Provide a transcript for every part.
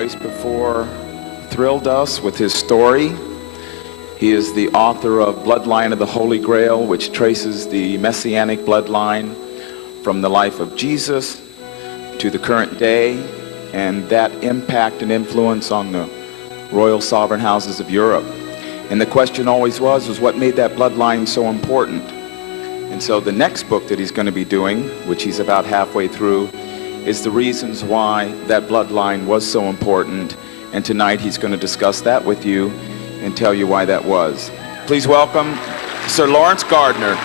twice before thrilled us with his story. He is the author of Bloodline of the Holy Grail, which traces the messianic bloodline from the life of Jesus to the current day, and that impact and influence on the royal sovereign houses of Europe. And the question always was what made that bloodline so important? And so the next book that he's going to be doing, which he's about halfway through, is the reasons why that bloodline was so important. And tonight he's going to discuss that with you and tell you why that was. Please welcome Sir Laurence Gardner.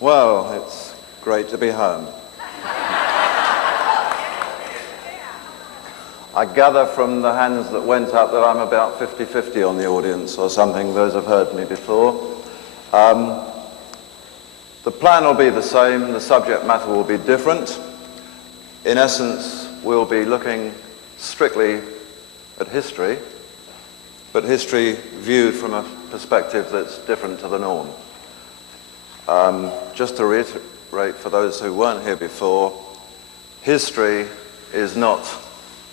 Well, it's great to be home. I gather from the hands that went up that I'm about 50-50 on the audience or something, those have heard me before. The plan will be the same, the subject matter will be different. In essence, we'll be looking strictly at history, but history viewed from a perspective that's different to the norm. Just to reiterate for those who weren't here before, history is not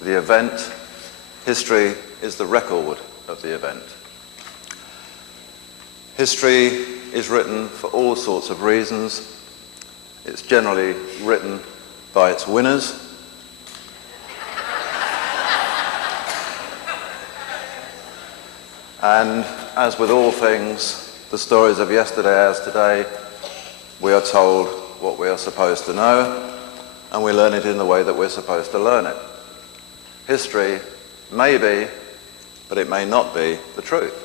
the event, history is the record of the event. History is written for all sorts of reasons. It's generally written by its winners. And as with all things, the stories of yesterday as today, we are told what we are supposed to know, and we learn it in the way that we're supposed to learn it. History may be, but it may not be, the truth.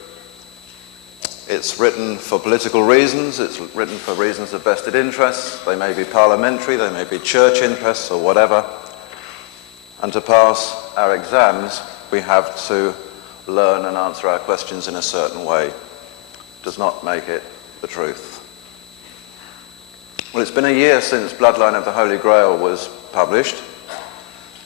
It's written for political reasons, it's written for reasons of vested interests, they may be parliamentary, they may be church interests or whatever, and to pass our exams, we have to learn and answer our questions in a certain way. Does not make it the truth. Well, it's been a year since Bloodline of the Holy Grail was published.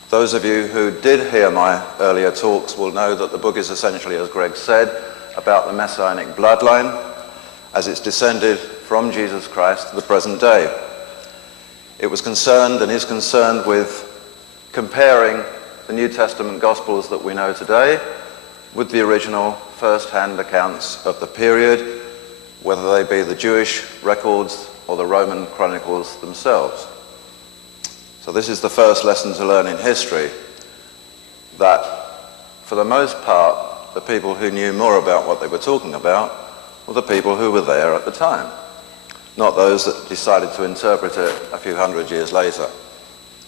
Those of you who did hear my earlier talks will know that the book is essentially, as Greg said, about the messianic bloodline as it's descended from Jesus Christ to the present day. It was concerned and is concerned with comparing the New Testament Gospels that we know today with the original first-hand accounts of the period, whether they be the Jewish records or the Roman chronicles themselves. So this is the first lesson to learn in history, that for the most part, the people who knew more about what they were talking about were the people who were there at the time, not those that decided to interpret it a few hundred years later.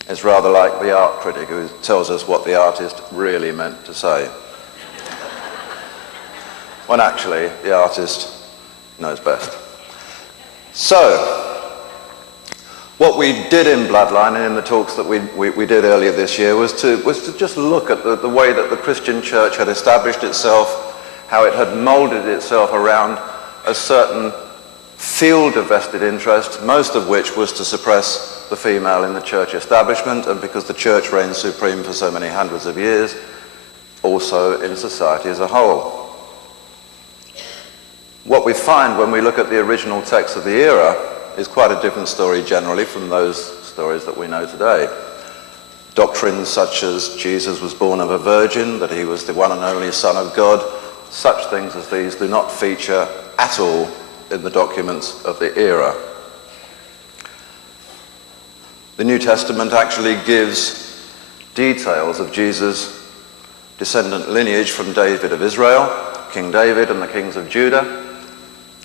It's rather like the art critic who tells us what the artist really meant to say, when actually the artist knows best. So, what we did in Bloodline and in the talks that we did earlier this year was to just look at the way that the Christian church had established itself, how it had molded itself around a certain field of vested interest, most of which was to suppress the female in the church establishment, and because the church reigned supreme for so many hundreds of years, also in society as a whole. What we find when we look at the original texts of the era is quite a different story generally from those stories that we know today. Doctrines such as Jesus was born of a virgin, that he was the one and only Son of God, such things as these do not feature at all in the documents of the era. The New Testament actually gives details of Jesus' descendant lineage from David of Israel, King David and the kings of Judah.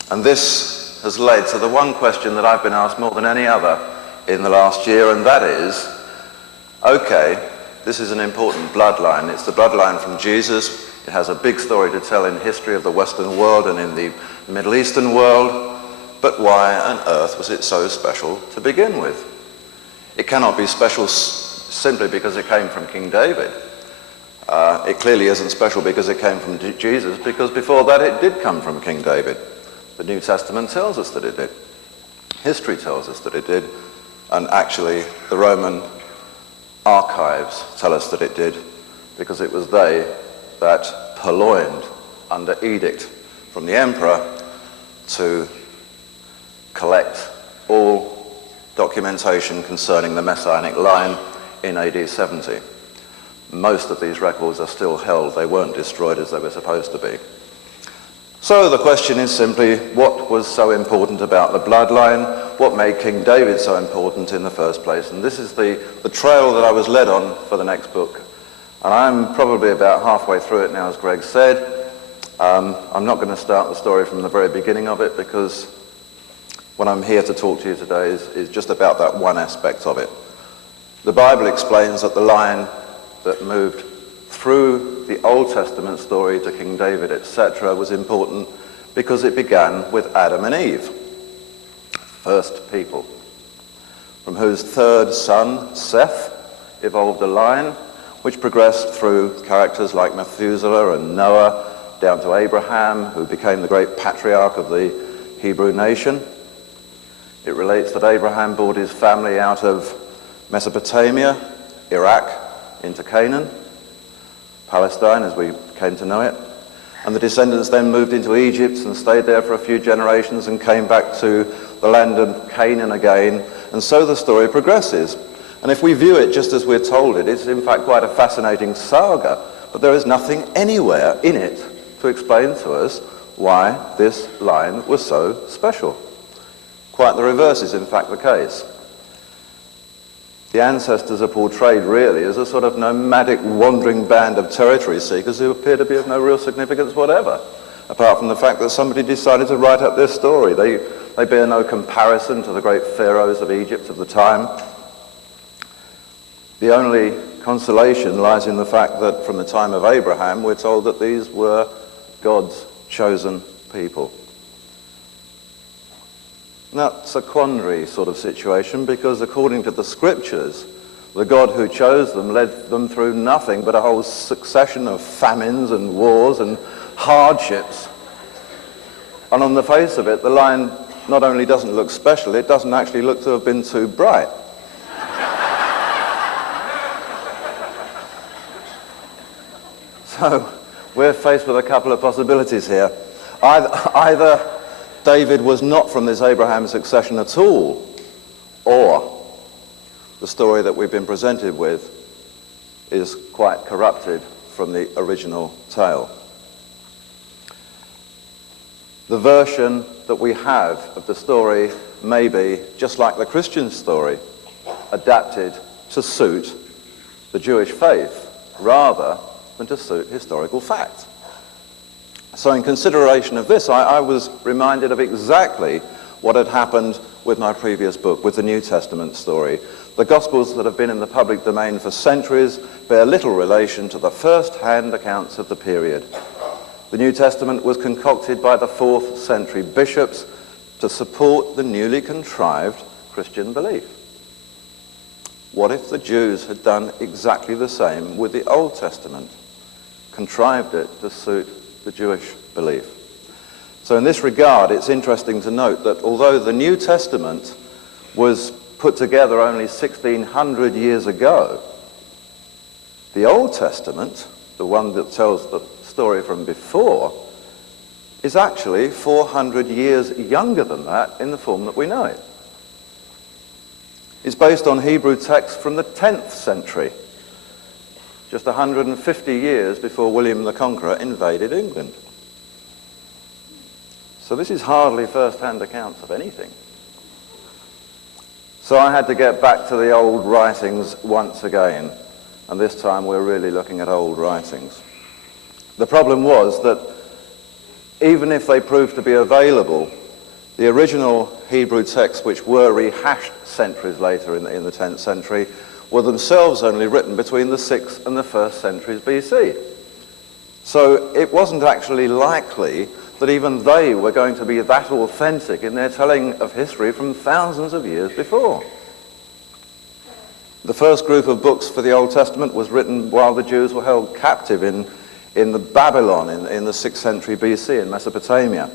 And this has led to the one question that I've been asked more than any other in the last year, and that is, okay, this is an important bloodline. It's the bloodline from Jesus. It has a big story to tell in history of the Western world and in the Middle Eastern world, but why on earth was it so special to begin with? It cannot be special simply because it came from King David. It clearly isn't special because it came from Jesus, because before that it did come from King David. The New Testament tells us that it did. History tells us that it did. And actually, the Roman archives tell us that it did, because it was they that purloined under edict from the emperor to collect all documentation concerning the Messianic line in AD 70. Most of these records are still held. They weren't destroyed as they were supposed to be. So the question is simply, what was so important about the bloodline? What made King David so important in the first place? And this is the trail that I was led on for the next book. And I'm probably about halfway through it now, as Greg said. I'm not going to start the story from the very beginning of it, because what I'm here to talk to you today is just about that one aspect of it. The Bible explains that the line that moved through the Old Testament story to King David, etc., was important because it began with Adam and Eve, first people, from whose third son, Seth, evolved a line which progressed through characters like Methuselah and Noah, down to Abraham, who became the great patriarch of the Hebrew nation. It relates that Abraham brought his family out of Mesopotamia, Iraq, into Canaan, Palestine as we came to know it. And the descendants then moved into Egypt and stayed there for a few generations and came back to the land of Canaan again. And so the story progresses. And if we view it just as we're told it, it's in fact quite a fascinating saga, but there is nothing anywhere in it to explain to us why this line was so special. Quite the reverse is in fact the case. The ancestors are portrayed really as a sort of nomadic wandering band of territory seekers who appear to be of no real significance whatever, apart from the fact that somebody decided to write up their story. They bear no comparison to the great pharaohs of Egypt of the time. The only consolation lies in the fact that from the time of Abraham, we're told that these were God's chosen people. That's a quandary sort of situation, because according to the scriptures, the God who chose them led them through nothing but a whole succession of famines and wars and hardships. And on the face of it, the line not only doesn't look special, it doesn't actually look to have been too bright. So we're faced with a couple of possibilities here. Either David was not from this Abraham succession at all, or the story that we've been presented with is quite corrupted from the original tale. The version that we have of the story may be, just like the Christian story, adapted to suit the Jewish faith rather than to suit historical fact. So in consideration of this, I was reminded of exactly what had happened with my previous book, with the New Testament story. The Gospels that have been in the public domain for centuries bear little relation to the first-hand accounts of the period. The New Testament was concocted by the 4th century bishops to support the newly contrived Christian belief. What if the Jews had done exactly the same with the Old Testament, contrived it to suit the Jewish belief? So in this regard, it's interesting to note that although the New Testament was put together only 1600 years ago, the Old Testament, the one that tells the story from before, is actually 400 years younger than that in the form that we know it. It's based on Hebrew texts from the 10th century, just 150 years before William the Conqueror invaded England. So this is hardly first-hand accounts of anything. So I had to get back to the old writings once again, and this time we're really looking at old writings. The problem was that even if they proved to be available, the original Hebrew texts, which were rehashed centuries later in the 10th century, were themselves only written between the 6th and the 1st centuries BC. So it wasn't actually likely that even they were going to be that authentic in their telling of history from thousands of years before. The first group of books for the Old Testament was written while the Jews were held captive in the Babylon in the 6th century BC in Mesopotamia.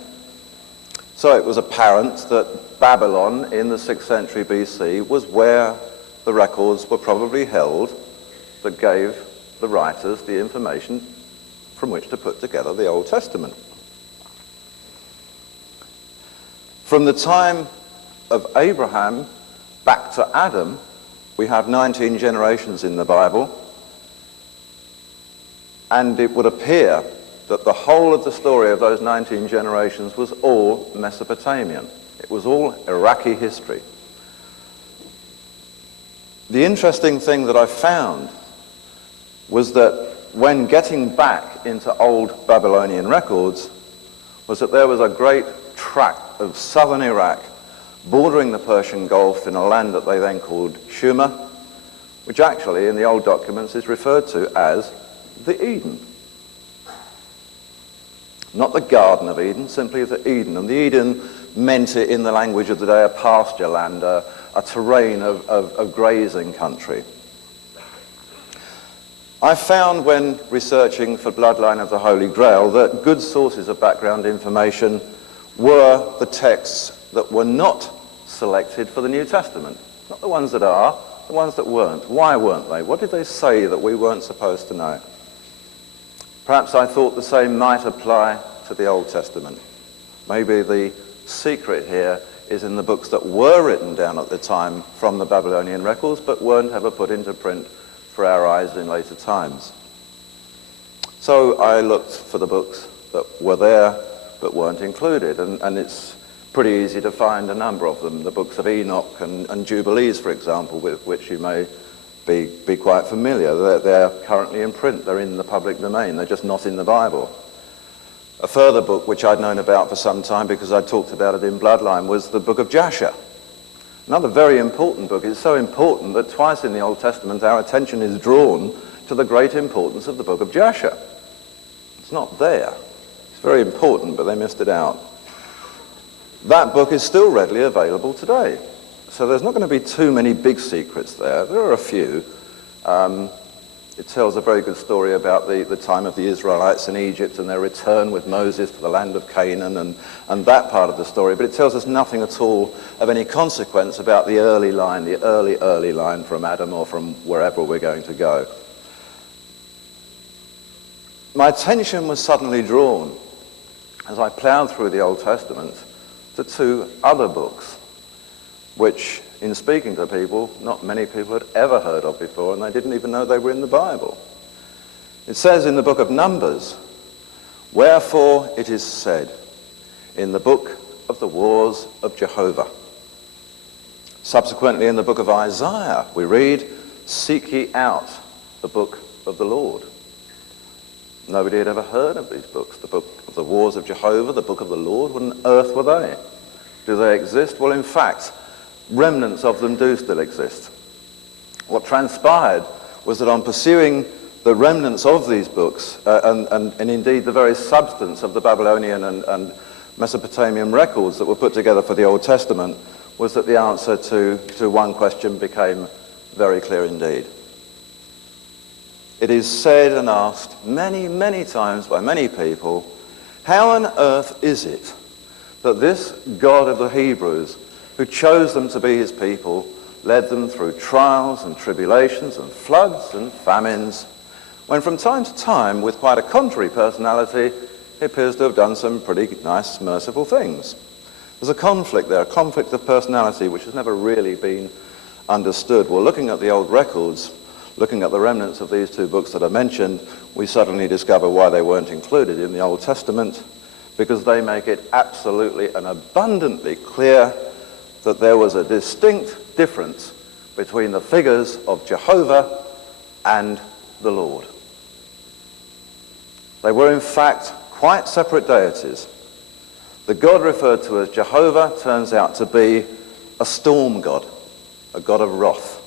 So it was apparent that Babylon in the 6th century BC was where the records were probably held that gave the writers the information from which to put together the Old Testament. From the time of Abraham back to Adam, we have 19 generations in the Bible, and it would appear that the whole of the story of those 19 generations was all Mesopotamian. It was all Iraqi history. The interesting thing that I found was that when getting back into old Babylonian records was that there was a great tract of southern Iraq bordering the Persian Gulf in a land that they then called Shumer, which actually in the old documents is referred to as the Eden. Not the Garden of Eden, simply the Eden. And the Eden meant it in the language of the day a pasture land, a terrain of grazing country. I found when researching for Bloodline of the Holy Grail that good sources of background information were the texts that were not selected for the New Testament. Not the ones that are, the ones that weren't. Why weren't they? What did they say that we weren't supposed to know? Perhaps I thought the same might apply to the Old Testament. Maybe the secret here is in the books that were written down at the time from the Babylonian records but weren't ever put into print for our eyes in later times. So I looked for the books that were there but weren't included, and it's pretty easy to find a number of them. The books of Enoch and Jubilees, for example, with which you may be quite familiar. They're currently in print. They're in the public domain. They're just not in the Bible. A further book which I'd known about for some time because I talked about it in Bloodline was the book of Jasher. Another very important book. It's so important that twice in the Old Testament our attention is drawn to the great importance of the book of Jasher. It's not there. It's very important, but they missed it out. That book is still readily available today. So there's not going to be too many big secrets there. There are a few. It tells a very good story about the time of the Israelites in Egypt and their return with Moses to the land of Canaan and that part of the story. But it tells us nothing at all of any consequence about the early line, the early line from Adam or from wherever we're going to go. My attention was suddenly drawn as I ploughed through the Old Testament to two other books, which, in speaking to people, not many people had ever heard of before, and they didn't even know they were in the Bible. It says in the book of Numbers, "Wherefore it is said in the book of the wars of Jehovah." Subsequently, in the book of Isaiah, we read, "Seek ye out the book of the Lord." Nobody had ever heard of these books. The book of the wars of Jehovah, the book of the Lord. What on earth were they? Do they exist? Well, in fact, remnants of them do still exist. What transpired was that on pursuing the remnants of these books, and indeed the very substance of the Babylonian and Mesopotamian records that were put together for the Old Testament, was that the answer to one question became very clear indeed. It is said and asked many, many times by many people, how on earth is it that this God of the Hebrews, who chose them to be his people, led them through trials and tribulations and floods and famines, when from time to time, with quite a contrary personality, he appears to have done some pretty nice, merciful things. There's a conflict there, a conflict of personality which has never really been understood. Well, looking at the old records, looking at the remnants of these two books that I mentioned, we suddenly discover why they weren't included in the Old Testament, because they make it absolutely and abundantly clear that there was a distinct difference between the figures of Jehovah and the Lord. They were in fact quite separate deities. The God referred to as Jehovah turns out to be a storm god, a god of wrath,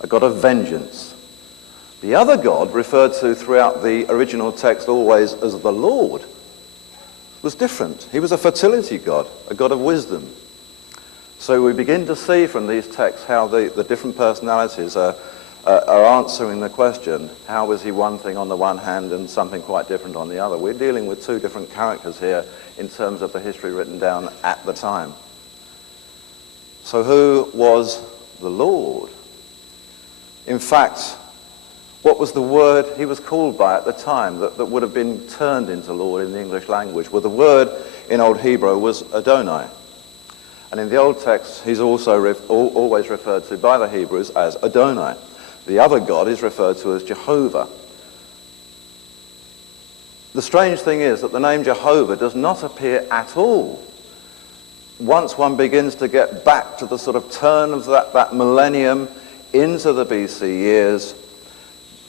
a god of vengeance. The other God, referred to throughout the original text always as the Lord, was different. He was a fertility god, a god of wisdom. So we begin to see from these texts how the different personalities are are answering the question, how was he one thing on the one hand and something quite different on the other? We're dealing with two different characters here in terms of the history written down at the time. So who was the Lord? In fact, what was the word he was called by at the time that would have been turned into Lord in the English language? Well, the word in Old Hebrew was Adonai. And in the Old text, he's also always referred to by the Hebrews as Adonai. The other God is referred to as Jehovah. The strange thing is that the name Jehovah does not appear at all once one begins to get back to the sort of turn of that millennium into the BC years.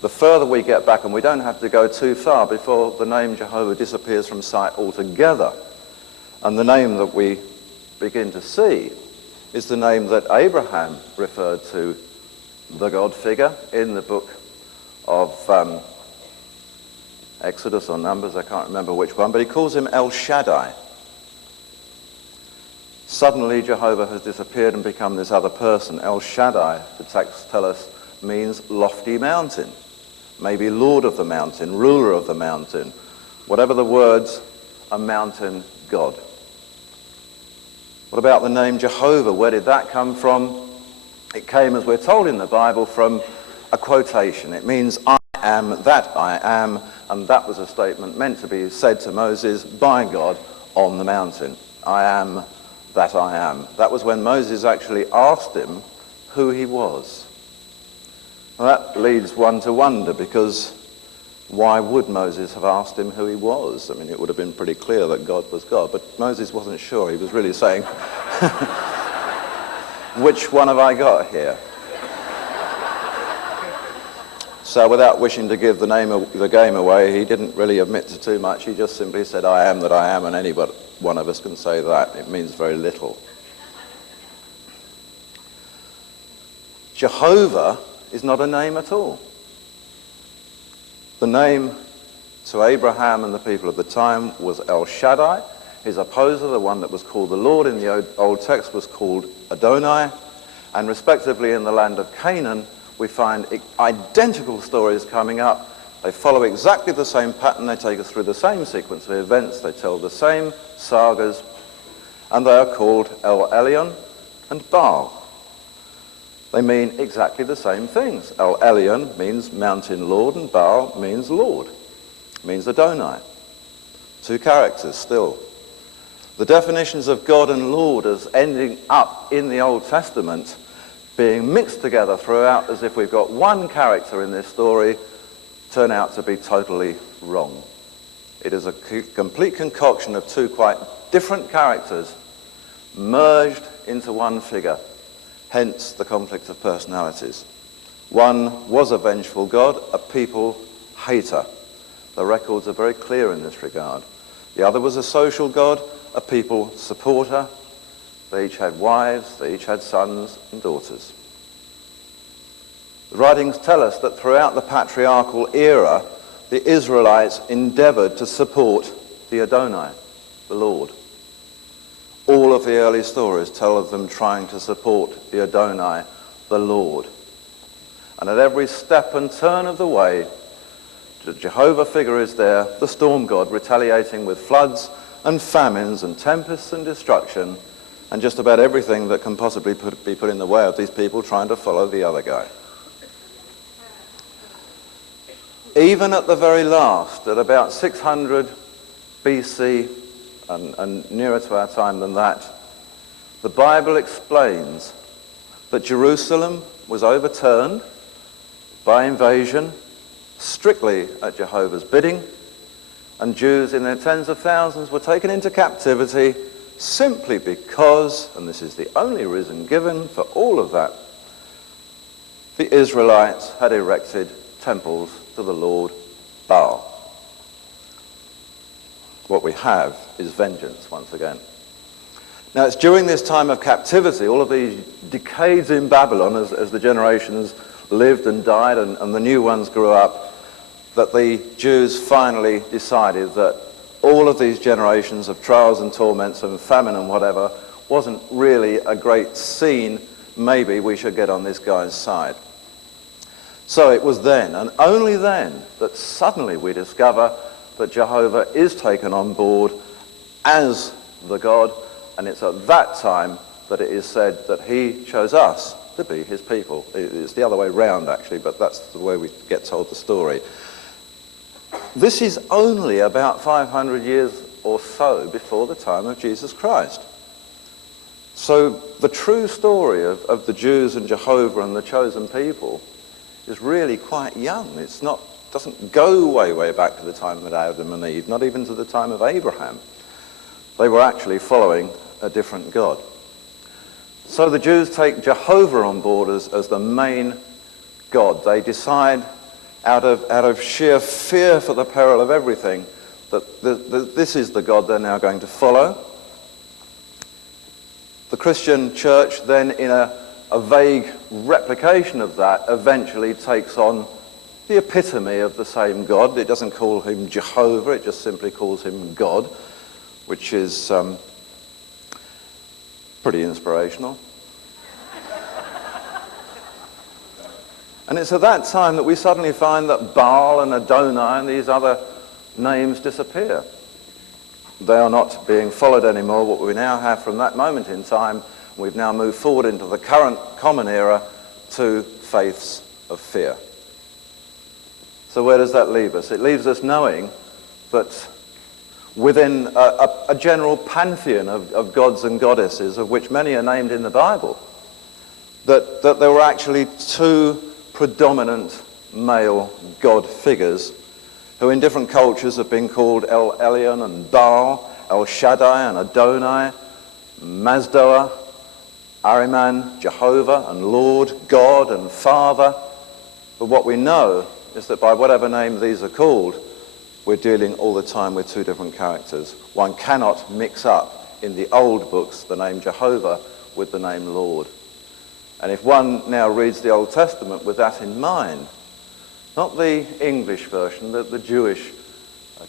The further we get back, and we don't have to go too far before the name Jehovah disappears from sight altogether. And the name that we begin to see is the name that Abraham referred to, the God figure, in the book of Exodus or Numbers, I can't remember which one, but he calls him El Shaddai. Suddenly Jehovah has disappeared and become this other person. El Shaddai, the texts tell us, means lofty mountain, maybe Lord of the mountain, ruler of the mountain, whatever the words, a mountain god. What about the name Jehovah? Where did that come from? It came, as we're told in the Bible, from a quotation. It means I am that I am, and that was a statement meant to be said to Moses by God on the mountain. I am that I am. That was when Moses actually asked him who he was. Well, that leads one to wonder, because why would Moses have asked him who he was? I mean, it would have been pretty clear that God was God, but Moses wasn't sure. He was really saying, which one have I got here? So without wishing to give the game away, he didn't really admit to too much. He just simply said, I am that I am, and any one of us can say that. It means very little. Jehovah is not a name at all. The name to Abraham and the people of the time was El Shaddai. His opposer, the one that was called the Lord in the Old text, was called Adonai. And respectively in the land of Canaan, we find identical stories coming up. They follow exactly the same pattern. They take us through the same sequence of events. They tell the same sagas. And they are called El Elyon and Baal. They mean exactly the same things. El Elyon means mountain lord, and Baal means lord. It means Adonai. Two characters still. The definitions of God and Lord as ending up in the Old Testament being mixed together throughout as if we've got one character in this story turn out to be totally wrong. It is a complete concoction of two quite different characters merged into one figure, hence the conflict of personalities. One was a vengeful God, a people hater. The records are very clear in this regard. The other was a social God, a people supporter. They each had wives, they each had sons and daughters. The writings tell us that throughout the patriarchal era, the Israelites endeavored to support the Adonai, the Lord. All of the early stories tell of them trying to support the Adonai, the Lord. And at every step and turn of the way, the Jehovah figure is there, the storm god, retaliating with floods and famines and tempests and destruction, and just about everything that can possibly be put in the way of these people trying to follow the other guy. Even at the very last, at about 600 BC, and nearer to our time than that, the Bible explains that Jerusalem was overturned by invasion, strictly at Jehovah's bidding, and Jews in their tens of thousands were taken into captivity simply because, and this is the only reason given for all of that, the Israelites had erected temples to the Lord Baal. What we have is vengeance once again. Now it's during this time of captivity, all of these decades in Babylon, as the generations lived and died and the new ones grew up, that the Jews finally decided that all of these generations of trials and torments and famine and whatever wasn't really a great scene. Maybe we should get on this guy's side. So it was then, and only then, that suddenly we discover that Jehovah is taken on board as the God, and it's at that time that it is said that he chose us to be his people. It's the other way round, actually, but that's the way we get told the story. This is only about 500 years or so before the time of Jesus Christ. So the true story of the Jews and Jehovah and the chosen people is really quite young. Doesn't go way back to the time of Adam and Eve, not even to the time of Abraham. They were actually following a different God. So the Jews take Jehovah on board as the main God. They decide out of sheer fear for the peril of everything that this is the God they're now going to follow. The Christian church then, in a vague replication of that, eventually takes on the epitome of the same God. It doesn't call him Jehovah, it just simply calls him God, which is pretty inspirational. And it's at that time that we suddenly find that Baal and Adonai and these other names disappear. They are not being followed anymore. What we now have from that moment in time, we've now moved forward into the current common era to faiths of fear. So where does that leave us? It leaves us knowing that within a general pantheon of gods and goddesses, of which many are named in the Bible, that there were actually two predominant male god figures who in different cultures have been called El Elyon and Baal, El Shaddai and Adonai, Mazdoah, Ahriman, Jehovah and Lord, God and Father. But what we know is that by whatever name these are called, we're dealing all the time with two different characters. One cannot mix up in the old books the name Jehovah with the name Lord. And if one now reads the Old Testament with that in mind, not the English version, the Jewish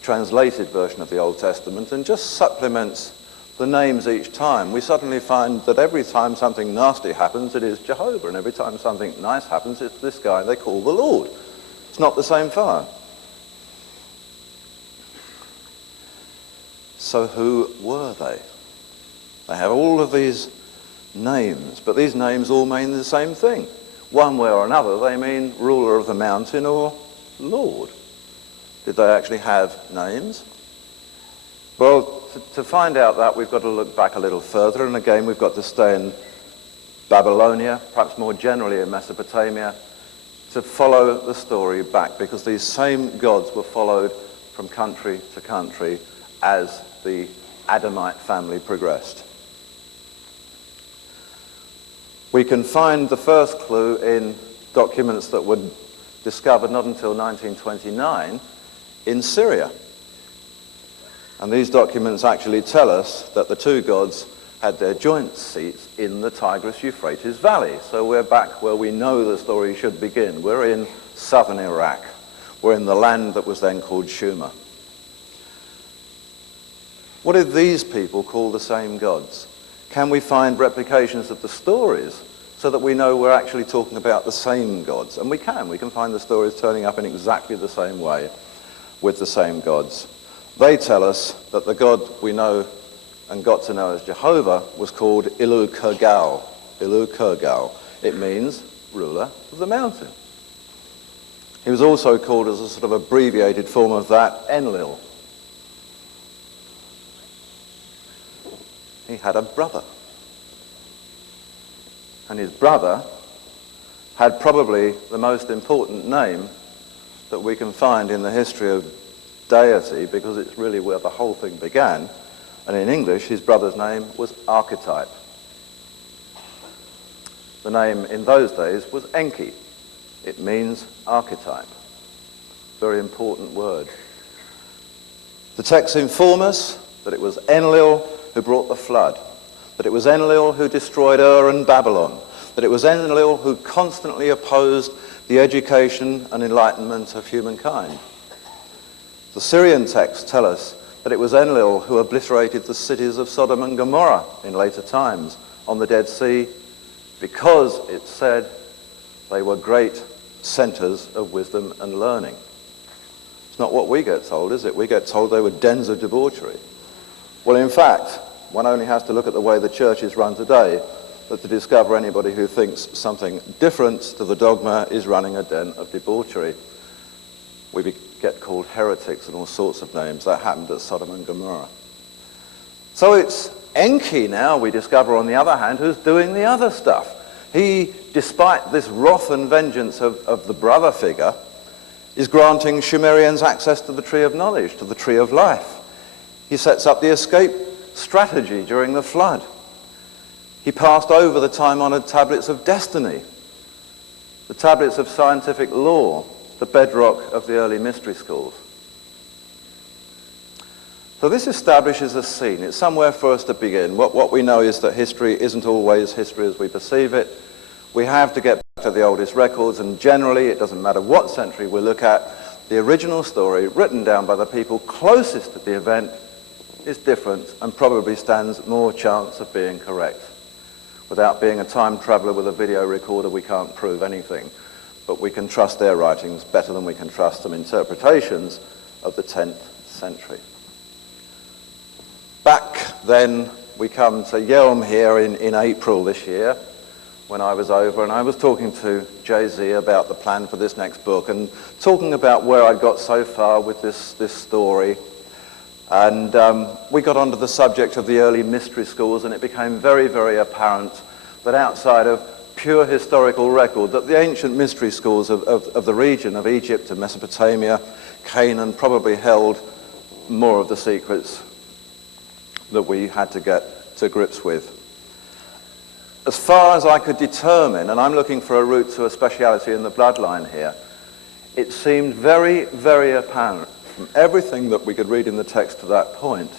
translated version of the Old Testament, and just supplements the names each time, we suddenly find that every time something nasty happens, it is Jehovah, and every time something nice happens, it's this guy they call the Lord. It's not the same fellow. So who were they? They have all of these names, but these names all mean the same thing. One way or another, they mean ruler of the mountain or Lord. Did they actually have names? Well, to find out that, we've got to look back a little further, and again, we've got to stay in Babylonia, perhaps more generally in Mesopotamia, to follow the story back, because these same gods were followed from country to country as the Adamite family progressed. We can find the first clue in documents that were discovered not until 1929 in Syria. And these documents actually tell us that the two gods had their joint seats in the Tigris-Euphrates Valley. So we're back where we know the story should begin. We're in southern Iraq. We're in the land that was then called Shumer. What did these people call the same gods? Can we find replications of the stories so that we know we're actually talking about the same gods? And we can find the stories turning up in exactly the same way with the same gods. They tell us that the God we know and got to know as Jehovah was called Ilu Kurgal. Ilu Kurgal. It means ruler of the mountain. He was also called, as a sort of abbreviated form of that, Enlil. He had a brother. And his brother had probably the most important name that we can find in the history of deity, because it's really where the whole thing began. And in English, his brother's name was Archetype. The name in those days was Enki. It means archetype. Very important word. The texts inform us that it was Enlil who brought the flood, that it was Enlil who destroyed Ur and Babylon, that it was Enlil who constantly opposed the education and enlightenment of humankind. The Syrian texts tell us that it was Enlil who obliterated the cities of Sodom and Gomorrah in later times on the Dead Sea, because, it said, they were great centers of wisdom and learning. It's not what we get told, is it? We get told they were dens of debauchery. Well, in fact, one only has to look at the way the church is run today that to discover anybody who thinks something different to the dogma is running a den of debauchery. We get called heretics and all sorts of names. That happened at Sodom and Gomorrah. So it's Enki now, we discover, on the other hand, who's doing the other stuff. He, despite this wrath and vengeance of the brother figure, is granting Sumerians access to the tree of knowledge, to the tree of life. He sets up the escape strategy during the flood. He passed over the time-honored tablets of destiny, the tablets of scientific law, the bedrock of the early mystery schools. So this establishes a scene. It's somewhere for us to begin. What we know is that history isn't always history as we perceive it. We have to get back to the oldest records, and generally, it doesn't matter what century we look at, the original story written down by the people closest to the event is different and probably stands more chance of being correct. Without being a time traveler with a video recorder, we can't prove anything, but we can trust their writings better than we can trust some interpretations of the 10th century. Back then, we come to Yelm here in April this year, when I was over, and I was talking to Jay-Z about the plan for this next book and talking about where I'd got so far with this story. And we got onto the subject of the early mystery schools, and it became very, very apparent that outside of pure historical record, that the ancient mystery schools of the region of Egypt and Mesopotamia, Canaan, probably held more of the secrets that we had to get to grips with. As far as I could determine, and I'm looking for a route to a speciality in the bloodline here, it seemed very, very apparent from everything that we could read in the text to that point,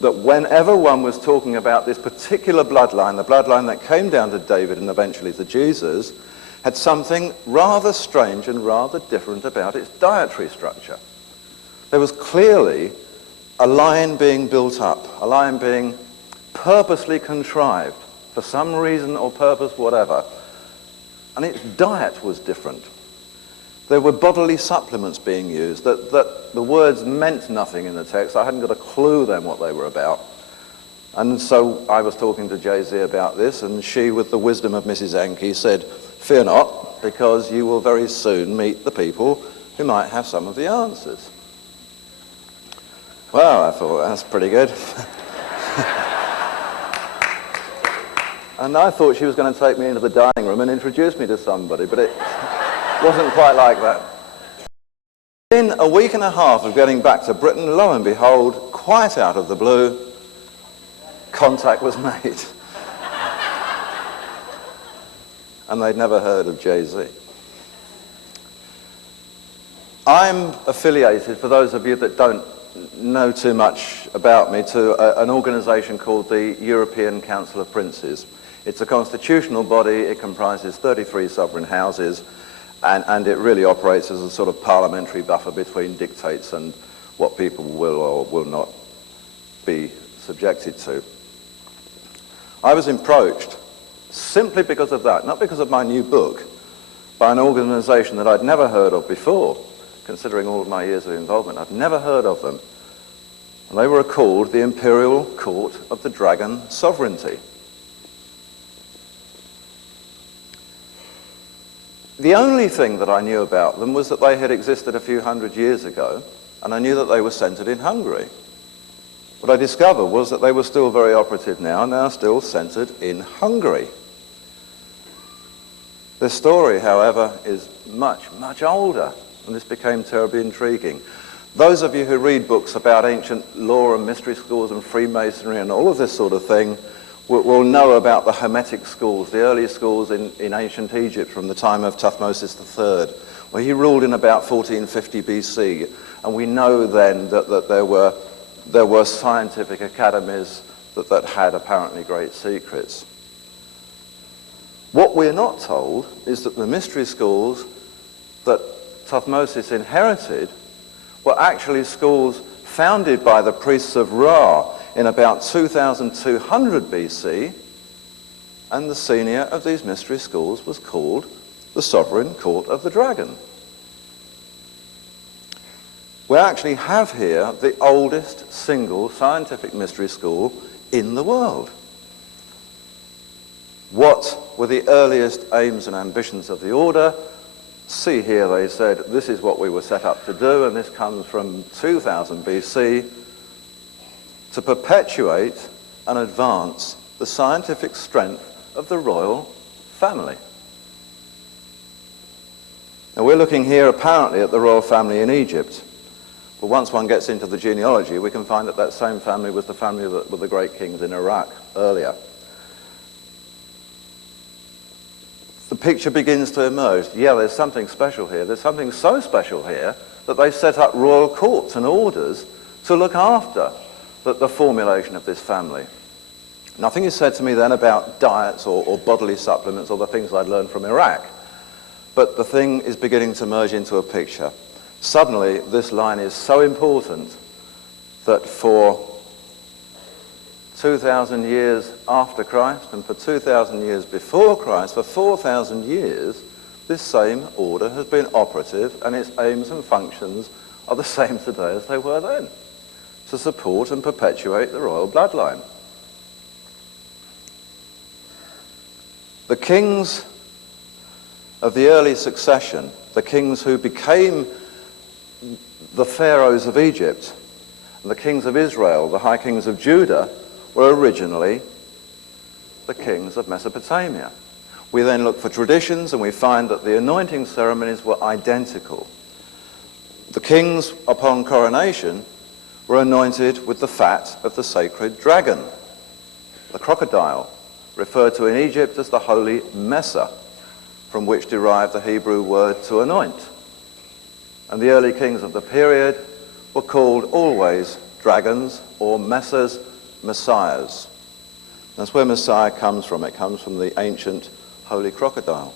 that whenever one was talking about this particular bloodline, the bloodline that came down to David and eventually to Jesus, had something rather strange and rather different about its dietary structure. There was clearly a line being built up, a line being purposely contrived for some reason or purpose, whatever, and its diet was different. There were bodily supplements being used, that the words meant nothing in the text. I hadn't got a clue then what they were about. And so I was talking to Jay-Z about this, and she, with the wisdom of Mrs. Enki, said, "Fear not, because you will very soon meet the people who might have some of the answers." Well, I thought, that's pretty good. And I thought she was going to take me into the dining room and introduce me to somebody, but it wasn't quite like that. In a week and a half of getting back to Britain, lo and behold, quite out of the blue, contact was made. And they'd never heard of Jay-Z. I'm affiliated, for those of you that don't know too much about me, to an organisation called the European Council of Princes. It's a constitutional body. It comprises 33 sovereign houses, and it really operates as a sort of parliamentary buffer between dictates and what people will or will not be subjected to. I was approached simply because of that, not because of my new book, by an organisation that I'd never heard of before, considering all of my years of involvement. I'd never heard of them. And they were called the Imperial Court of the Dragon Sovereignty. The only thing that I knew about them was that they had existed a few hundred years ago, and I knew that they were centred in Hungary. What I discovered was that they were still very operative now, and they are still centred in Hungary. Their story, however, is much, much older, and this became terribly intriguing. Those of you who read books about ancient law and mystery schools and Freemasonry and all of this sort of thing will know about the Hermetic schools, the early schools in ancient Egypt from the time of Thutmose III, where he ruled in about 1450 BC. And we know then that there were scientific academies that had apparently great secrets. What we're not told is that the mystery schools that Thutmose inherited were actually schools founded by the priests of Ra in about 2200 BC, and the senior of these mystery schools was called the sovereign court of the dragon. We actually have here the oldest single scientific mystery school in the world. What were the earliest aims and ambitions of the order? See here, they said, this is what we were set up to do, and this comes from 2000 BC, to perpetuate and advance the scientific strength of the royal family. Now, we're looking here apparently at the royal family in Egypt. But once one gets into the genealogy, we can find that that same family was the family that were the great kings in Iraq earlier. The picture begins to emerge. Yeah, there's something special here. There's something so special here that they set up royal courts and orders to look after the formulation of this family. Nothing is said to me then about diets or bodily supplements or the things I'd learned from Iraq. But the thing is beginning to merge into a picture. Suddenly, this line is so important that for 2,000 years after Christ and for 2,000 years before Christ, for 4,000 years, this same order has been operative, and its aims and functions are the same today as they were then, to support and perpetuate the royal bloodline. The kings of the early succession, the kings who became the pharaohs of Egypt, and the kings of Israel, the high kings of Judah, were originally the kings of Mesopotamia. We then look for traditions, and we find that the anointing ceremonies were identical. The kings, upon coronation, were anointed with the fat of the sacred dragon, the crocodile, referred to in Egypt as the holy Mesa, from which derived the Hebrew word to anoint. And the early kings of the period were called always dragons or Mesas, messiahs. That's where Messiah comes from. It comes from the ancient holy crocodile.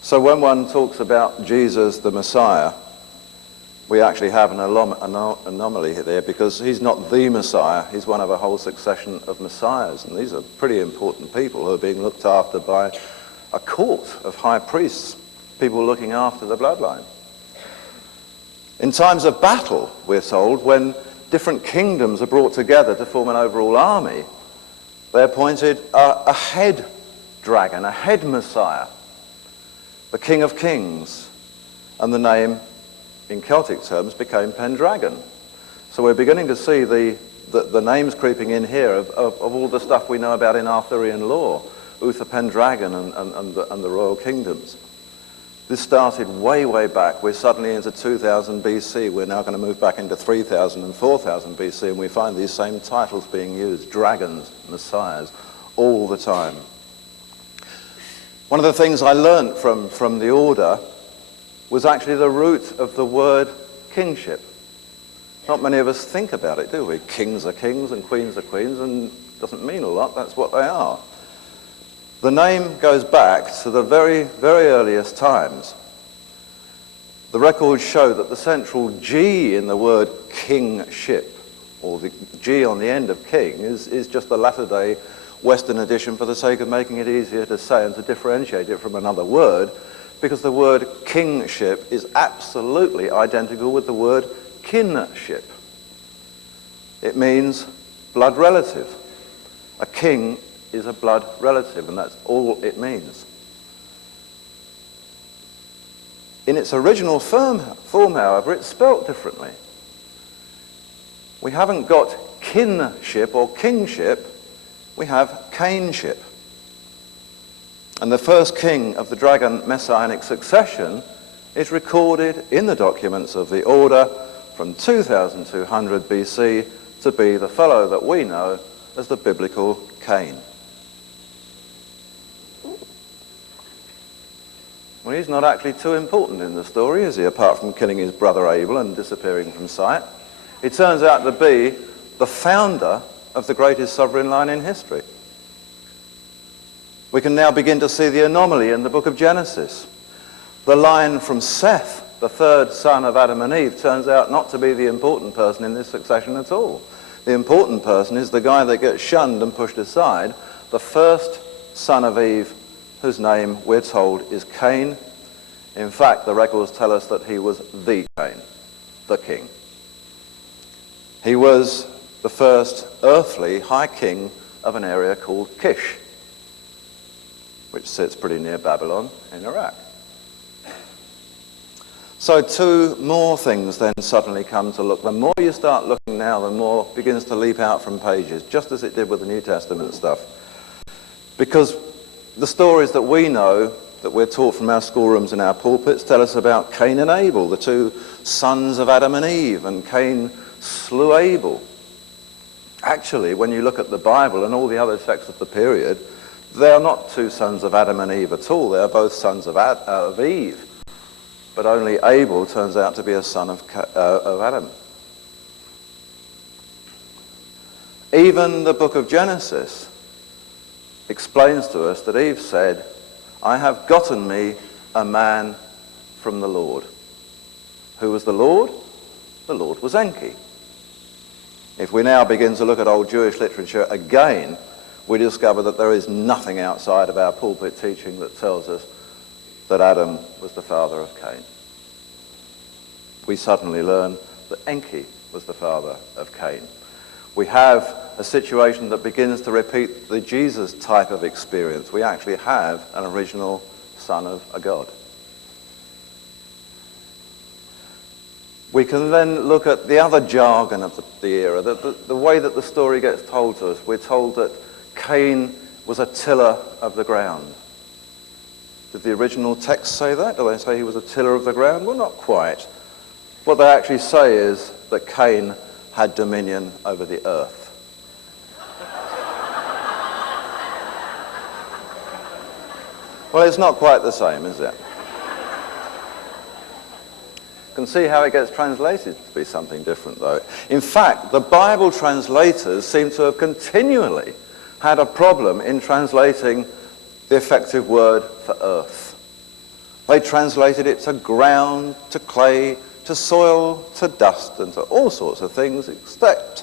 So when one talks about Jesus the Messiah, we actually have an anomaly there, because he's not the Messiah, he's one of a whole succession of messiahs, and these are pretty important people who are being looked after by a court of high priests, people looking after the bloodline. In times of battle, we're told, when different kingdoms are brought together to form an overall army, they appointed a head dragon, a head Messiah, the King of Kings, and the name in Celtic terms became Pendragon. So we're beginning to see the names creeping in here of all the stuff we know about in Arthurian lore, Uther Pendragon and the royal kingdoms. This started way, way back. We're suddenly into 2000 BC. We're now going to move back into 3000 and 4000 BC, and we find these same titles being used, dragons, messiahs, all the time. One of the things I learnt from the order was actually the root of the word kingship. Not many of us think about it, do we? Kings are kings and queens are queens, and it doesn't mean a lot, that's what they are. The name goes back to the very, very earliest times. The records show that the central G in the word kingship, or the G on the end of king, is just the latter-day Western addition for the sake of making it easier to say and to differentiate it from another word, because the word kingship is absolutely identical with the word kinship. It means blood relative. A king is a blood relative, and that's all it means. In its original form, however, it's spelt differently. We haven't got kinship or kingship, we have cainship. And the first king of the dragon messianic succession is recorded in the documents of the order from 2200 BC to be the fellow that we know as the biblical Cain. Well, he's not actually too important in the story, is he, apart from killing his brother Abel and disappearing from sight. He turns out to be the founder of the greatest sovereign line in history. We can now begin to see the anomaly in the book of Genesis. The line from Seth, the third son of Adam and Eve, turns out not to be the important person in this succession at all. The important person is the guy that gets shunned and pushed aside, the first son of Eve, whose name, we're told, is Cain. In fact, the records tell us that he was the Cain, the king. He was the first earthly high king of an area called Kish, which sits pretty near Babylon in Iraq. So two more things then suddenly come to look. The more you start looking now, the more begins to leap out from pages, just as it did with the New Testament stuff. Because the stories that we know, that we're taught from our schoolrooms and our pulpits, tell us about Cain and Abel, the two sons of Adam and Eve, and Cain slew Abel. Actually, when you look at the Bible and all the other texts of the period, they are not two sons of Adam and Eve at all. They are both sons of Eve. But only Abel turns out to be a son of Adam. Even the book of Genesis explains to us that Eve said, I have gotten me a man from the Lord. Who was the Lord? The Lord was Enki. If we now begin to look at old Jewish literature again, we discover that there is nothing outside of our pulpit teaching that tells us that Adam was the father of Cain. We suddenly learn that Enki was the father of Cain. We have a situation that begins to repeat the Jesus type of experience. We actually have an original son of a god. We can then look at the other jargon of the era, the way that the story gets told to us. We're told that Cain was a tiller of the ground. Did the original text say that? Do they say he was a tiller of the ground? Well, not quite. What they actually say is that Cain had dominion over the earth. Well, it's not quite the same, is it? You can see how it gets translated to be something different, though. In fact, the Bible translators seem to have continually had a problem in translating the effective word for earth. They translated it to ground, to clay, to soil, to dust, and to all sorts of things, except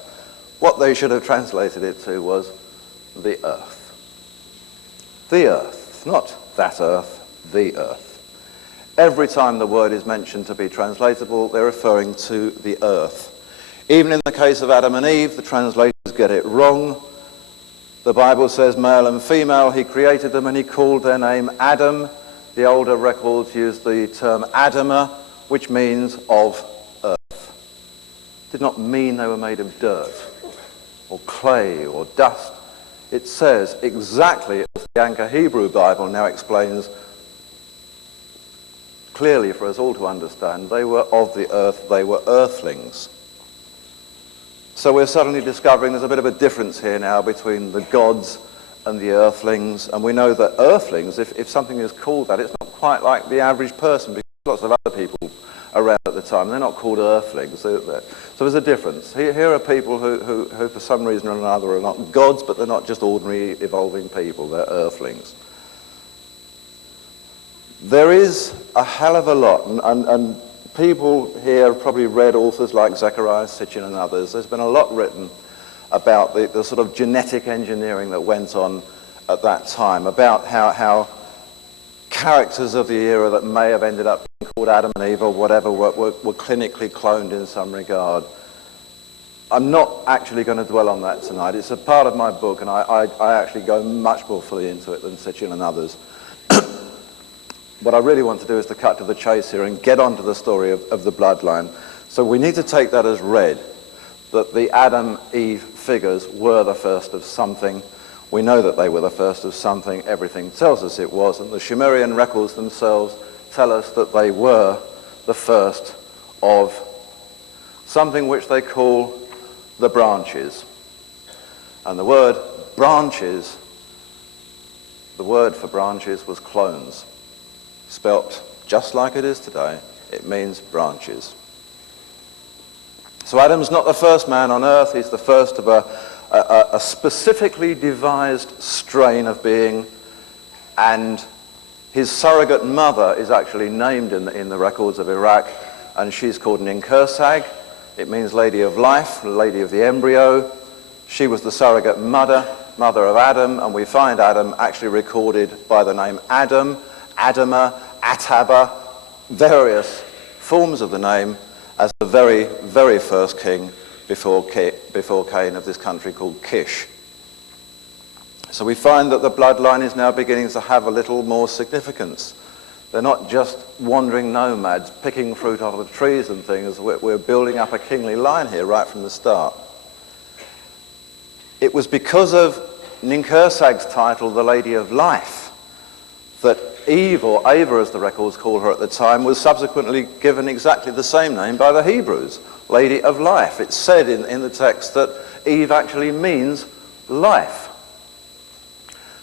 what they should have translated it to was the earth. The earth, not that earth, the earth. Every time the word is mentioned to be translatable, they're referring to the earth. Even in the case of Adam and Eve, the translators get it wrong. The Bible says male and female, he created them and he called their name Adam. The older records use the term Adama, which means of earth. It did not mean they were made of dirt or clay or dust. It says exactly as the Anchor Hebrew Bible now explains clearly for us all to understand, they were of the earth, they were earthlings. So we're suddenly discovering there's a bit of a difference here now between the gods and the earthlings, and we know that earthlings, if something is called that, it's not quite like the average person, because lots of other people around at the time, they're not called earthlings. So there's a difference. Here are people who for some reason or another are not gods, but they're not just ordinary evolving people, they're earthlings. There is a hell of a lot, and people here have probably read authors like Zecharia Sitchin and others. There's been a lot written about the sort of genetic engineering that went on at that time, about how characters of the era that may have ended up being called Adam and Eve or whatever were clinically cloned in some regard. I'm not actually going to dwell on that tonight. It's a part of my book, and I actually go much more fully into it than Sitchin and others. What I really want to do is to cut to the chase here and get onto the story of the bloodline. So we need to take that as read, that the Adam-Eve figures were the first of something. We know that they were the first of something. Everything tells us it was, and the Sumerian records themselves tell us that they were the first of something which they call the branches. And the word branches, the word for branches was clones. Spelt just like it is today, it means branches. So Adam's not the first man on earth, he's the first of a specifically devised strain of being, and his surrogate mother is actually named in the records of Iraq, and she's called Ninkursag. It means lady of life, lady of the embryo. She was the surrogate mother. mother of Adam, and we find Adam actually recorded by the name Adam, Adama, Ataba, various forms of the name as the very, very first king before Cain of this country called Kish. So we find that the bloodline is now beginning to have a little more significance. They're not just wandering nomads picking fruit off of trees and things. We're building up a kingly line here right from the start. It was because of Ninkursag's title, the Lady of Life, that Eve, or Ava as the records call her at the time, was subsequently given exactly the same name by the Hebrews, Lady of Life. It's said in the text that Eve actually means life.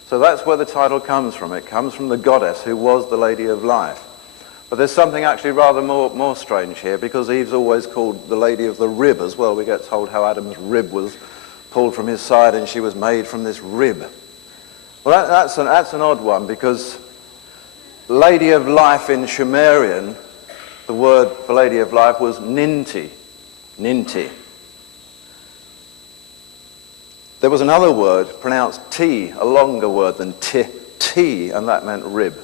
So that's where the title comes from. It comes from the goddess who was the Lady of Life. But there's something actually rather more strange here, because Eve's always called the Lady of the Rib as well. We get told how Adam's rib was pulled from his side and she was made from this rib. Well, that's an odd one, because Lady of Life in Sumerian, the word for Lady of Life was Ninti. Ninti. There was another word pronounced T, a longer word than T, and that meant rib.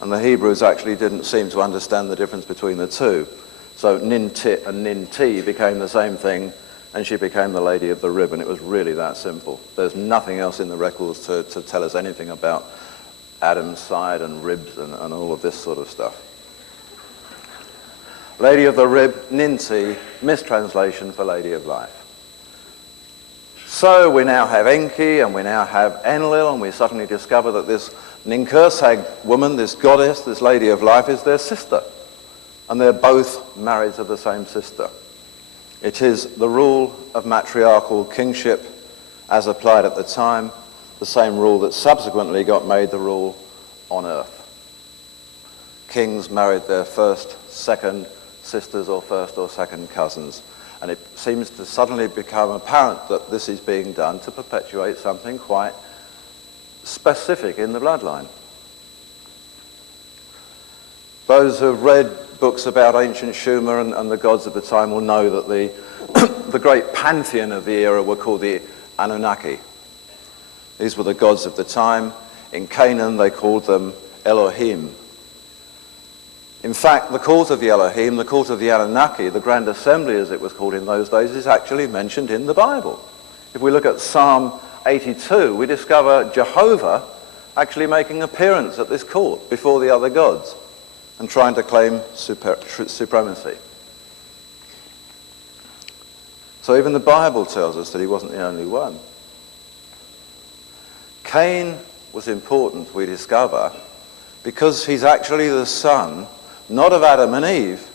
And the Hebrews actually didn't seem to understand the difference between the two. So Ninti and Ninti became the same thing, and she became the Lady of the Rib, and it was really that simple. There's nothing else in the records to tell us anything about Adam's side and ribs and all of this sort of stuff. Lady of the Rib, Ninti, mistranslation for Lady of Life. So we now have Enki and we now have Enlil, and we suddenly discover that this Ninkursag woman, this goddess, this Lady of Life, is their sister. And they're both married to the same sister. It is the rule of matriarchal kingship as applied at the time, the same rule that subsequently got made the rule on earth. Kings married their first, second sisters or first or second cousins. And it seems to suddenly become apparent that this is being done to perpetuate something quite specific in the bloodline. Those who have read books about ancient Sumer and the gods of the time will know that the great pantheon of the era were called the Anunnaki. These were the gods of the time. In Canaan they called them Elohim. In fact, the court of the Elohim, the court of the Anunnaki, the Grand Assembly as it was called in those days, is actually mentioned in the Bible. If we look at Psalm 82, we discover Jehovah actually making an appearance at this court before the other gods and trying to claim supremacy. So even the Bible tells us that he wasn't the only one. Cain was important, we discover, because he's actually the son not of Adam and Eve,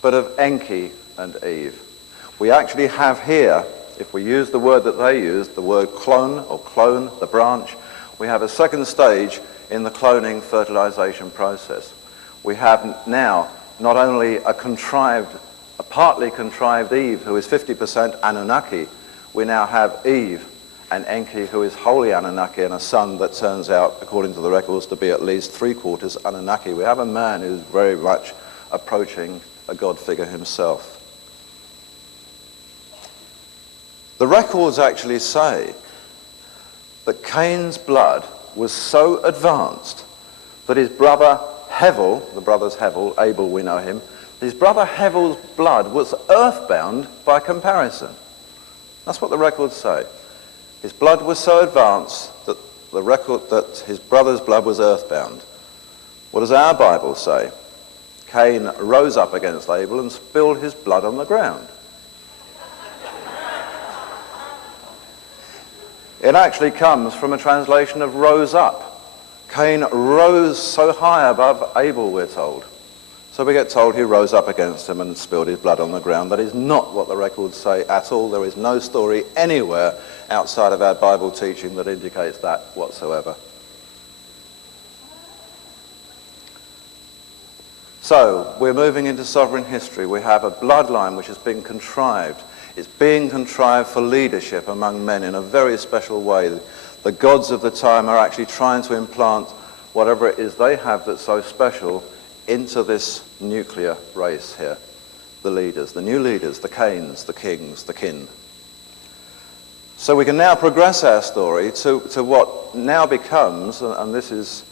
but of Enki and Eve. We actually have here, if we use the word that they used, the word clone, or clone, the branch, we have a second stage in the cloning fertilization process. We have now not only a partly contrived Eve, who is 50% Anunnaki, we now have Eve and Enki, who is wholly Anunnaki, and a son that turns out, according to the records, to be at least 3/4 Anunnaki. We have a man who's very much approaching a god figure himself. The records actually say that Cain's blood was so advanced that his brother Hevel, the brothers Hevel, Abel we know him, his brother Hevel's blood was earthbound by comparison. That's what the records say. His blood was so advanced that his brother's blood was earthbound. What does our Bible say? Cain rose up against Abel and spilled his blood on the ground. It actually comes from a translation of rose up. Cain rose so high above Abel, we're told. So we get told he rose up against him and spilled his blood on the ground. That is not what the records say at all. There is no story anywhere outside of our Bible teaching that indicates that whatsoever. So we're moving into sovereign history. We have a bloodline which has been contrived. It's being contrived for leadership among men in a very special way. The gods of the time are actually trying to implant whatever it is they have that's so special into this nuclear race here. The leaders, the new leaders, the Cains, the kings, the kin. So we can now progress our story to what now becomes, and this is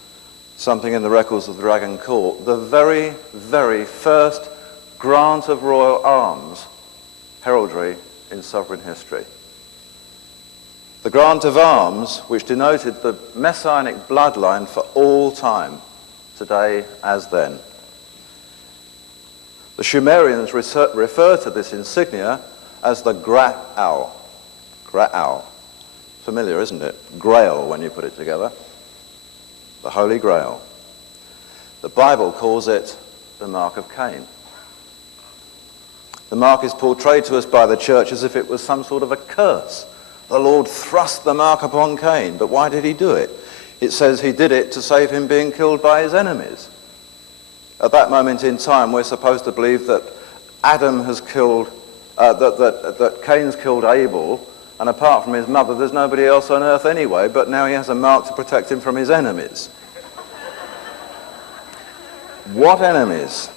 something in the records of the Dragon Court, the very, very first grant of royal arms, heraldry in sovereign history. The grant of arms which denoted the messianic bloodline for all time, today as then. The Sumerians refer to this insignia as the Grail. Grail. Familiar, isn't it? Grail when you put it together. The Holy Grail. The Bible calls it the mark of Cain. The mark is portrayed to us by the church as if it was some sort of a curse. The Lord thrust the mark upon Cain, but why did he do it? It says he did it to save him being killed by his enemies. At that moment in time, we're supposed to believe that Adam has killed, that Cain's killed Abel, and apart from his mother, there's nobody else on earth anyway, but now he has a mark to protect him from his enemies. What enemies?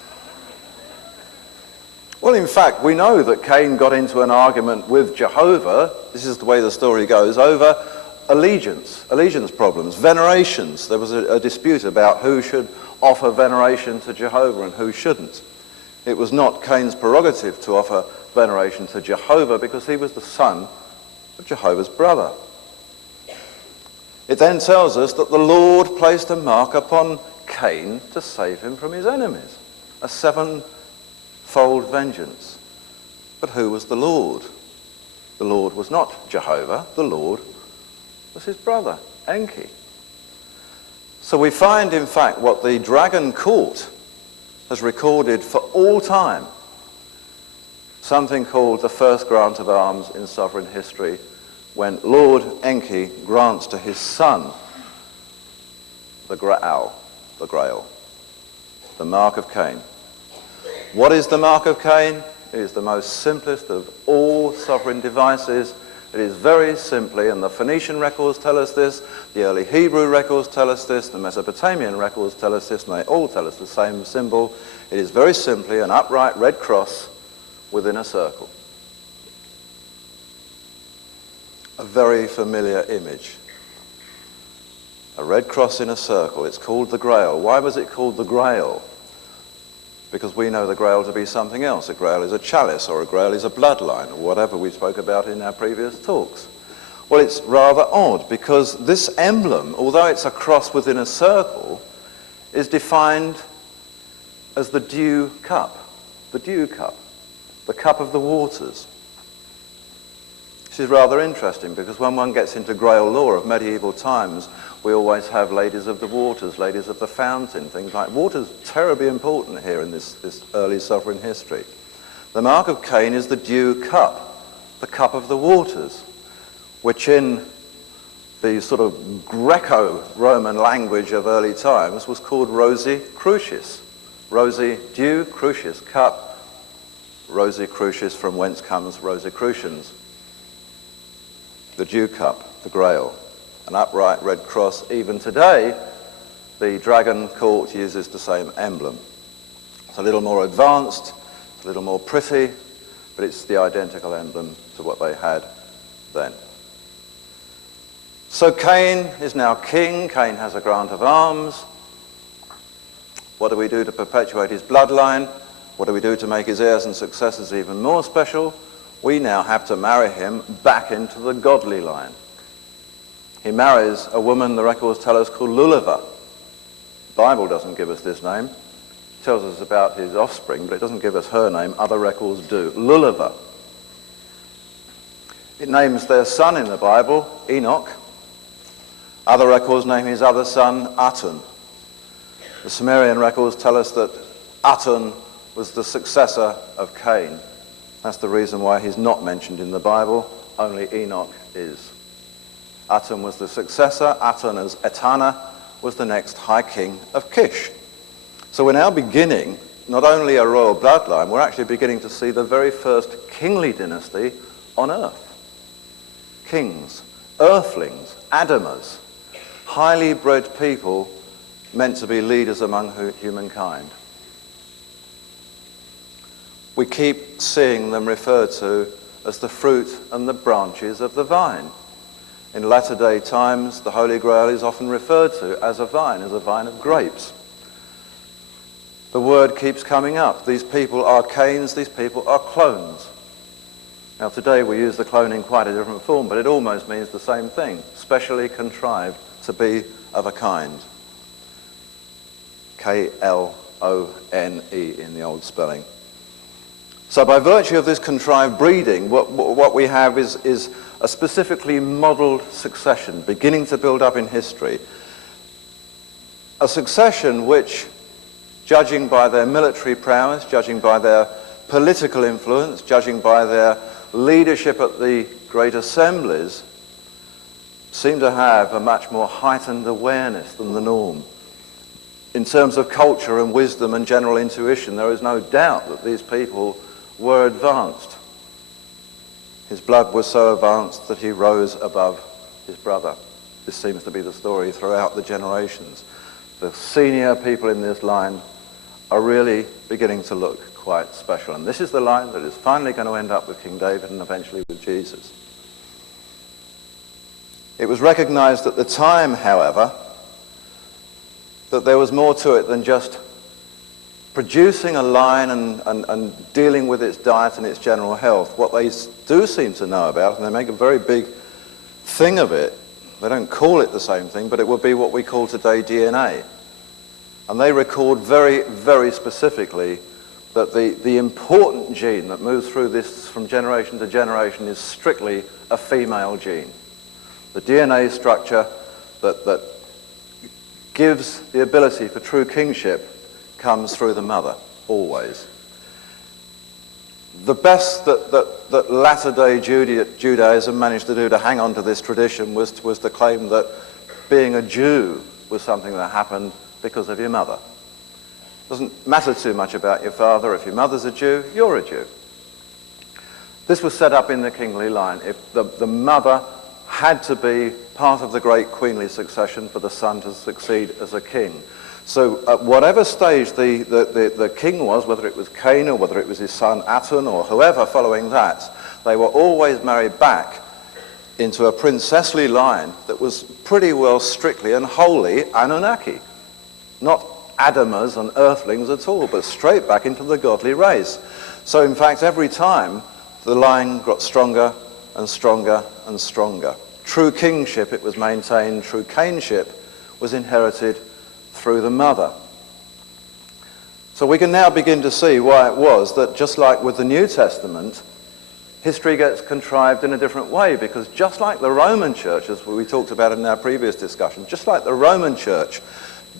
Well, in fact, we know that Cain got into an argument with Jehovah, this is the way the story goes, over allegiance problems, venerations. There was a dispute about who should offer veneration to Jehovah and who shouldn't. It was not Cain's prerogative to offer veneration to Jehovah because he was the son of Jehovah's brother. It then tells us that the Lord placed a mark upon Cain to save him from his enemies, a sevenfold vengeance. But who was the Lord? The Lord was not Jehovah, the Lord was his brother, Enki. So we find, in fact, what the Dragon Court has recorded for all time, something called the first grant of arms in sovereign history, when Lord Enki grants to his son the Grail, the mark of Cain. What is the mark of Cain? It is the most simplest of all sovereign devices. It is very simply, and the Phoenician records tell us this, the early Hebrew records tell us this, the Mesopotamian records tell us this, and they all tell us the same symbol. It is very simply an upright red cross within a circle. A very familiar image. A red cross in a circle. It's called the Grail. Why was it called the Grail? Because we know the Grail to be something else. A Grail is a chalice, or a Grail is a bloodline, or whatever we spoke about in our previous talks. Well, it's rather odd, because this emblem, although it's a cross within a circle, is defined as the dew cup, the cup of the waters. This is rather interesting, because when one gets into Grail lore of medieval times, we always have ladies of the waters, ladies of the fountain, things like water's terribly important here in this early sovereign history. The mark of Cain is the dew cup, the cup of the waters, which in the sort of Greco-Roman language of early times was called Rosae Crucis. Rosae dew, crucis cup, Rosae Crucis from whence comes Rosicrucians. The dew cup, the Grail, an upright red cross. Even today, the Dragon Court uses the same emblem. It's a little more advanced, a little more pretty, but it's the identical emblem to what they had then. So Cain is now king. Cain has a grant of arms. What do we do to perpetuate his bloodline? What do we do to make his heirs and successors even more special? We now have to marry him back into the godly line. He marries a woman, the records tell us, called Lulava. The Bible doesn't give us this name. It tells us about his offspring, but it doesn't give us her name. Other records do. Lulava. It names their son in the Bible, Enoch. Other records name his other son, Atun. The Sumerian records tell us that Atun was the successor of Cain. That's the reason why he's not mentioned in the Bible. Only Enoch is. Atun was the successor. Atun, as Etana, was the next high king of Kish. So we're now beginning not only a royal bloodline, we're actually beginning to see the very first kingly dynasty on earth. Kings, earthlings, Adamers, highly bred people meant to be leaders among humankind. We keep seeing them referred to as the fruit and the branches of the vine. In latter-day times, the Holy Grail is often referred to as a vine of grapes. The word keeps coming up. These people are Cains, these people are clones. Now today we use the clone in quite a different form, but it almost means the same thing, specially contrived to be of a kind. K-L-O-N-E in the old spelling. So by virtue of this contrived breeding, what we have is a specifically modelled succession beginning to build up in history. A succession which, judging by their military prowess, judging by their political influence, judging by their leadership at the great assemblies, seem to have a much more heightened awareness than the norm. In terms of culture and wisdom and general intuition, there is no doubt that these people were advanced. His blood was so advanced that he rose above his brother. This seems to be the story throughout the generations. The senior people in this line are really beginning to look quite special. And this is the line that is finally going to end up with King David and eventually with Jesus. It was recognized at the time, however, that there was more to it than just producing a line and dealing with its diet and its general health. What they do seem to know about, and they make a very big thing of it, they don't call it the same thing, but it would be what we call today DNA. And they record very, very specifically that the important gene that moves through this from generation to generation is strictly a female gene. The DNA structure that gives the ability for true kingship comes through the mother, always. The best that latter-day Judaism managed to do to hang on to this tradition was to claim that being a Jew was something that happened because of your mother. It doesn't matter too much about your father. If your mother's a Jew, you're a Jew. This was set up in the kingly line. If the mother had to be part of the great queenly succession for the son to succeed as a king. So at whatever stage the king was, whether it was Cain or whether it was his son Atun or whoever following that, they were always married back into a princessly line that was pretty well strictly and wholly Anunnaki. Not Adamers and earthlings at all, but straight back into the godly race. So in fact, every time the line got stronger and stronger and stronger. True kingship, it was maintained, true Cainship was inherited through the mother. So we can now begin to see why it was that, just like with the New Testament, history gets contrived in a different way, because just like the Roman Church, as we talked about in our previous discussion, just like the Roman Church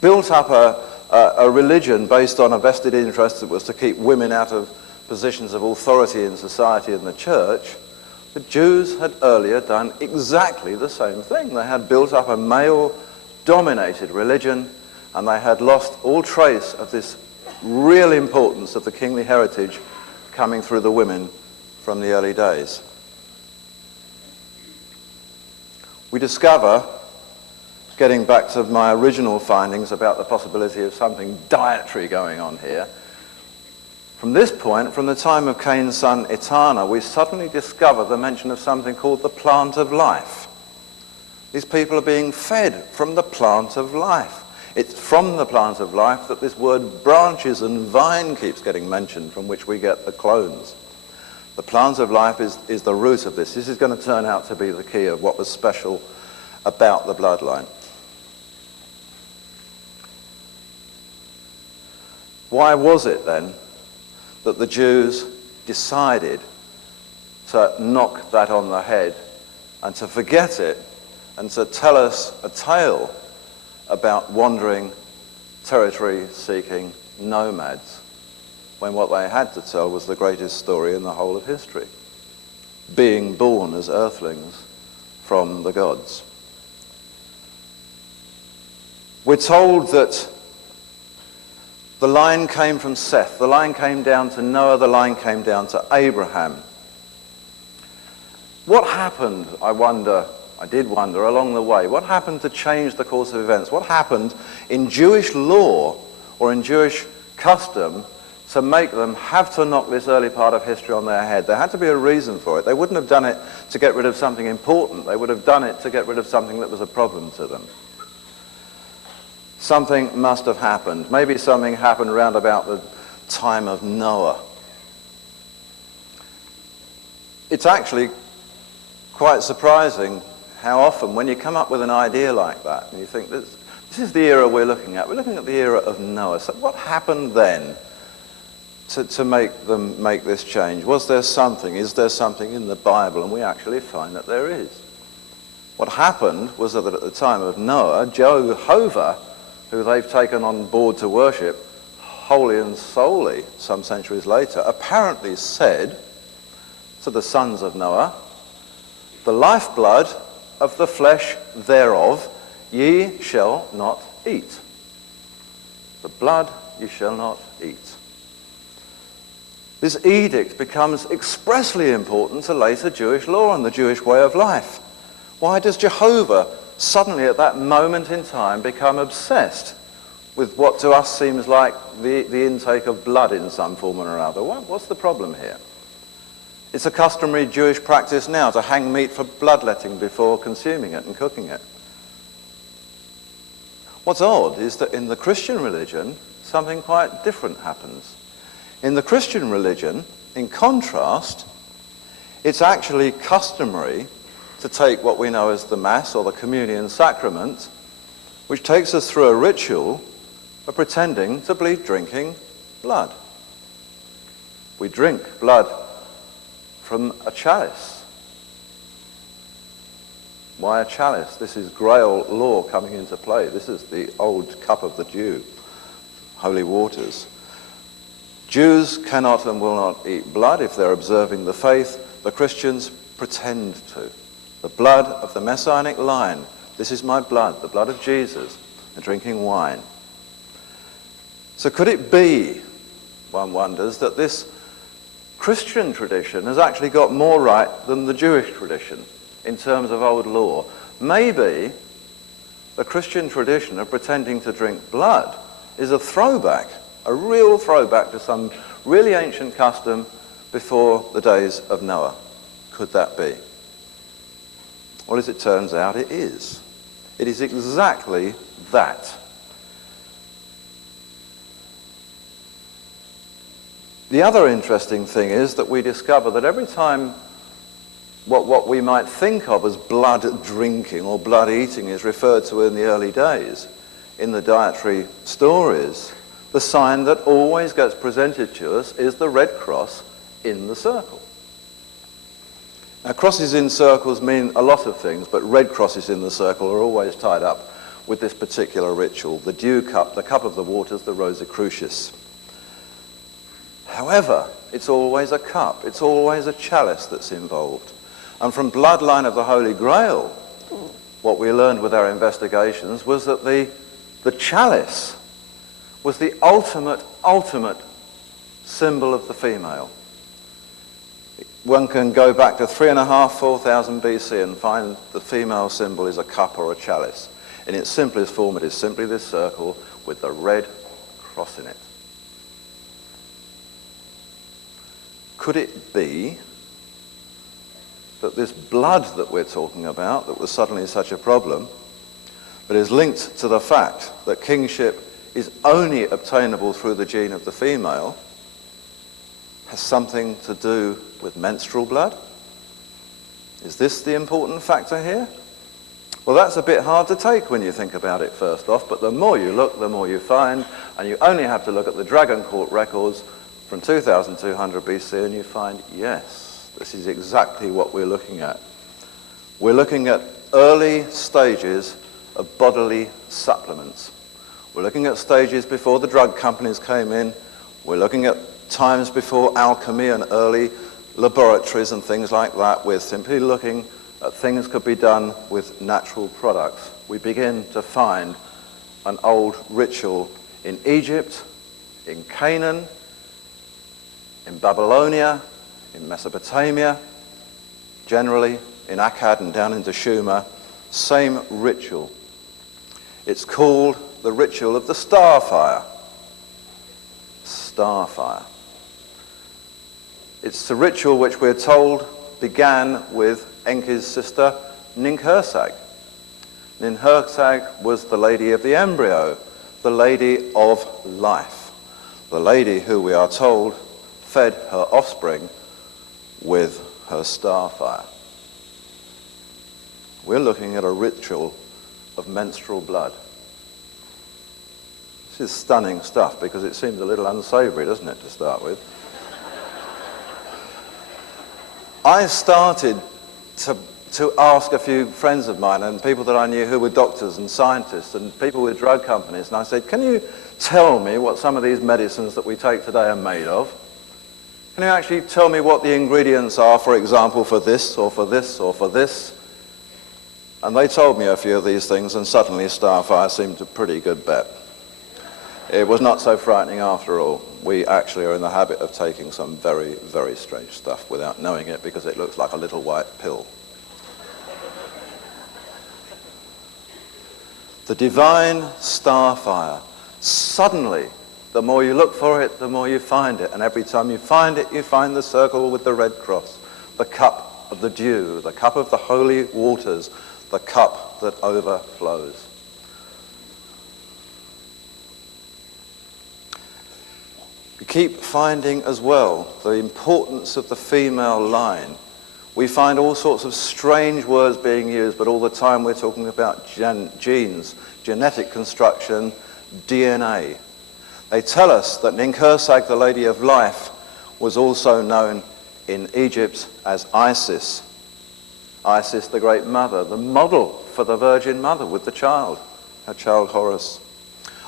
built up a religion based on a vested interest that was to keep women out of positions of authority in society and the church, the Jews had earlier done exactly the same thing. They had built up a male-dominated religion, and they had lost all trace of this real importance of the kingly heritage coming through the women from the early days. We discover, getting back to my original findings about the possibility of something dietary going on here, from this point, from the time of Cain's son Etana, we suddenly discover the mention of something called the plant of life. These people are being fed from the plant of life. It's from the plant of life that this word branches and vine keeps getting mentioned, from which we get the clones. The plant of life is the root of this. This is going to turn out to be the key of what was special about the bloodline. Why was it then that the Jews decided to knock that on the head and to forget it and to tell us a tale about wandering, territory-seeking nomads, when what they had to tell was the greatest story in the whole of history, being born as earthlings from the gods? We're told that the line came from Seth, the line came down to Noah, the line came down to Abraham. What happened, I did wonder along the way, what happened to change the course of events? What happened in Jewish law or in Jewish custom to make them have to knock this early part of history on their head. There had to be a reason for it. They wouldn't have done it to get rid of something important. They would have done it to get rid of something that was a problem to them. Something must have happened. Maybe something happened around about the time of Noah. It's actually quite surprising how often when you come up with an idea like that and you think this is the era we're looking at the era of Noah. So what happened then to make them make this change? Was there something? Is there something in the Bible? And we actually find that there is. What happened was that at the time of Noah, Jehovah, who they've taken on board to worship wholly and solely some centuries later, apparently said to the sons of Noah, "The lifeblood of the flesh thereof ye shall not eat. The blood ye shall not eat." This edict becomes expressly important to later Jewish law and the Jewish way of life. Why does Jehovah suddenly at that moment in time become obsessed with what to us seems like the intake of blood in some form or other? What's the problem here? It's a customary Jewish practice now to hang meat for bloodletting before consuming it and cooking it. What's odd is that in the Christian religion, something quite different happens. In the Christian religion, in contrast, it's actually customary to take what we know as the Mass or the Communion Sacrament, which takes us through a ritual of pretending to be drinking blood. We drink blood from a chalice. Why a chalice? This is Grail law coming into play. This is the old cup of the Jew, holy waters. Jews cannot and will not eat blood if they're observing the faith. The Christians pretend to. The blood of the Messianic line. This is my blood, the blood of Jesus, and drinking wine. So could it be, one wonders, that this Christian tradition has actually got more right than the Jewish tradition in terms of old law? Maybe the Christian tradition of pretending to drink blood is a throwback, a real throwback to some really ancient custom before the days of Noah. Could that be? Well, as it turns out, it is. It is exactly that. The other interesting thing is that we discover that every time what we might think of as blood drinking or blood eating is referred to in the early days in the dietary stories, the sign that always gets presented to us is the red cross in the circle. Now, crosses in circles mean a lot of things, but red crosses in the circle are always tied up with this particular ritual, the dew cup, the cup of the waters, the Rosicrucius. However, it's always a cup, it's always a chalice that's involved. And from Bloodline of the Holy Grail, what we learned with our investigations was that the chalice was the ultimate symbol of the female. One can go back to 3,500, 4,000 BC and find the female symbol is a cup or a chalice. In its simplest form, it is simply this circle with the red cross in it. Could it be that this blood that we're talking about, that was suddenly such a problem, but is linked to the fact that kingship is only obtainable through the gene of the female, has something to do with menstrual blood? Is this the important factor here? Well, that's a bit hard to take when you think about it first off, but the more you look, the more you find, and you only have to look at the Dragon Court records from 2200 BC and you find, yes, this is exactly what we're looking at. We're looking at early stages of bodily supplements. We're looking at stages before the drug companies came in. We're looking at times before alchemy and early laboratories and things like that. We're simply looking at things could be done with natural products. We begin to find an old ritual in Egypt, in Canaan, in Babylonia, in Mesopotamia, generally in Akkad and down into Sumer, same ritual. It's called the ritual of the starfire. starfire. It's a ritual which we're told began with Enki's sister Ninhursag. Ninhursag was the lady of the embryo, the lady of life, the lady who we are told fed her offspring with her starfire. We're looking at a ritual of menstrual blood. This is stunning stuff because it seems a little unsavory, doesn't it, to start with? I started to ask a few friends of mine and people that I knew who were doctors and scientists and people with drug companies, and I said, can you tell me what some of these medicines that we take today are made of? Can you actually tell me what the ingredients are, for example, for this or for this or for this? And they told me a few of these things, and suddenly starfire seemed a pretty good bet. It was not so frightening after all. We actually are in the habit of taking some very, very strange stuff without knowing it because it looks like a little white pill. The divine starfire. Suddenly, the more you look for it, the more you find it. And every time you find it, you find the circle with the red cross, the cup of the dew, the cup of the holy waters, the cup that overflows. We keep finding as well the importance of the female line. We find all sorts of strange words being used, but all the time we're talking about genes, genetic construction, DNA. They tell us that Ninhursag, the Lady of Life, was also known in Egypt as Isis. Isis, the Great Mother, the model for the Virgin Mother with the child, her child Horus.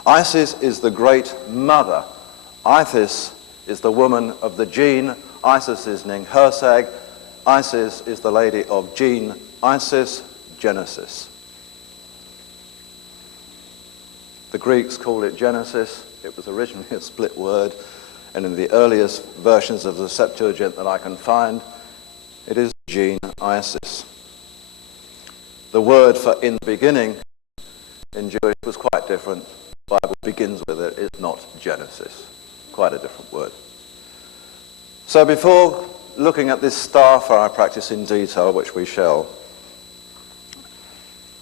Isis is the Great Mother. Isis is the woman of the gene. Isis is Ninhursag. Isis is the lady of gene. Isis, Genesis. The Greeks called it Genesis. It was originally a split word, and in the earliest versions of the Septuagint that I can find, it is gene Isis. The word for in the beginning in Jewish was quite different. The Bible begins with it. It's not Genesis. Quite a different word. So before looking at this starfire practice in detail, which we shall,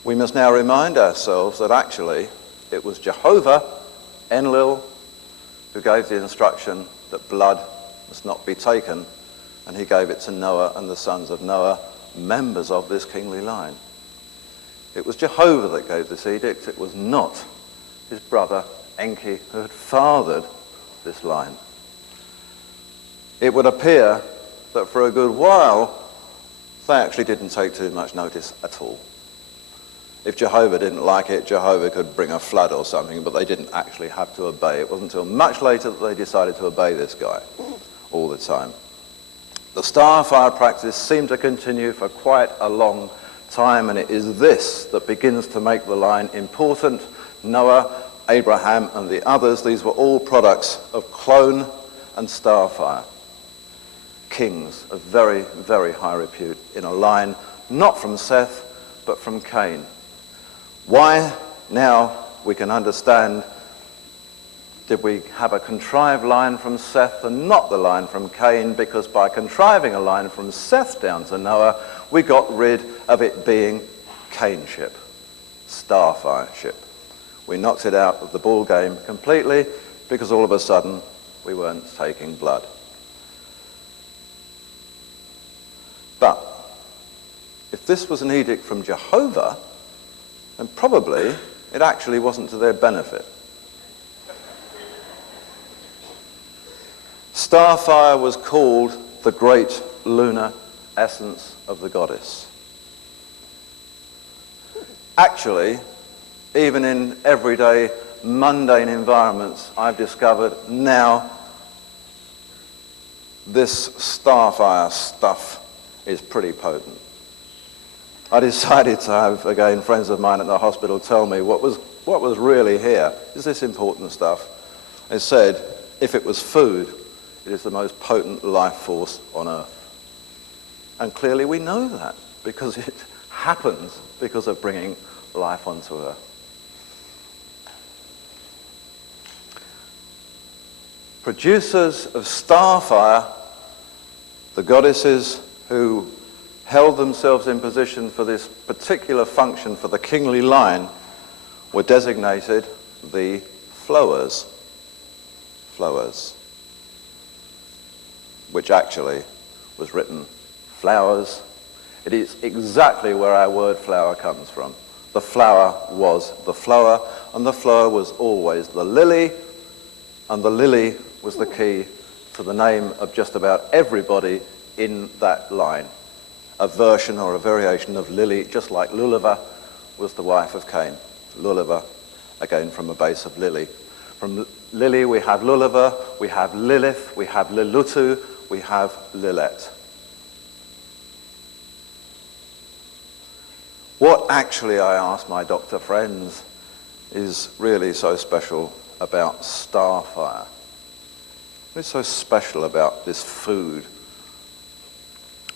we must now remind ourselves that actually it was Jehovah, Enlil, who gave the instruction that blood must not be taken, and he gave it to Noah and the sons of Noah, members of this kingly line. It was Jehovah that gave this edict. It was not his brother Enki who had fathered this line. It would appear that for a good while they actually didn't take too much notice at all. If Jehovah didn't like it, Jehovah could bring a flood or something, but they didn't actually have to obey. It wasn't until much later that they decided to obey this guy all the time. The starfire practice seemed to continue for quite a long time, and it is this that begins to make the line important. Noah, Abraham, and the others, these were all products of clone and starfire. Kings of very, very high repute in a line not from Seth, but from Cain. Why, now we can understand, did we have a contrived line from Seth and not the line from Cain? Because by contriving a line from Seth down to Noah, we got rid of it being Cainship, starfireship. We knocked it out of the ball game completely because all of a sudden we weren't taking blood. But if this was an edict from Jehovah, then probably it actually wasn't to their benefit. Starfire was called the great lunar essence of the goddess. Actually, even in everyday mundane environments, I've discovered now this starfire stuff is pretty potent. I decided to have, again, friends of mine at the hospital tell me what was really here. Is this important stuff? They said, if it was food, it is the most potent life force on earth. And clearly we know that because it happens because of bringing life onto earth. producers of starfire, the goddesses who held themselves in position for this particular function for the kingly line, were designated the flowers. Flowers. Which actually was written flowers. It is exactly where our word flower comes from. The flower was the flower, and the flower was always the lily, and the lily was the key to the name of just about everybody in that line. A version or a variation of Lily, just like Lulava was the wife of Cain. Lulava, again from a base of Lily. From Lily we have Lulava, we have Lilith, we have Lilutu, we have Lilet. What actually, I ask my doctor friends, is really so special about starfire? What's so special about this food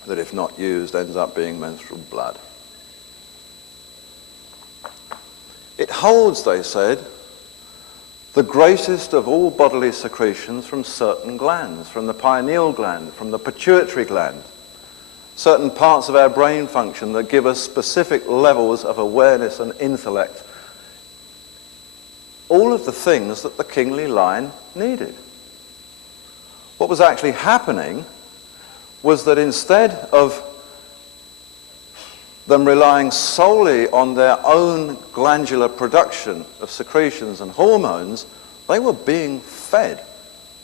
that, if not used, ends up being menstrual blood? It holds, they said, the greatest of all bodily secretions from certain glands, from the pineal gland, from the pituitary gland, certain parts of our brain function that give us specific levels of awareness and intellect. All of the things that the kingly line needed. What was actually happening was that instead of them relying solely on their own glandular production of secretions and hormones, they were being fed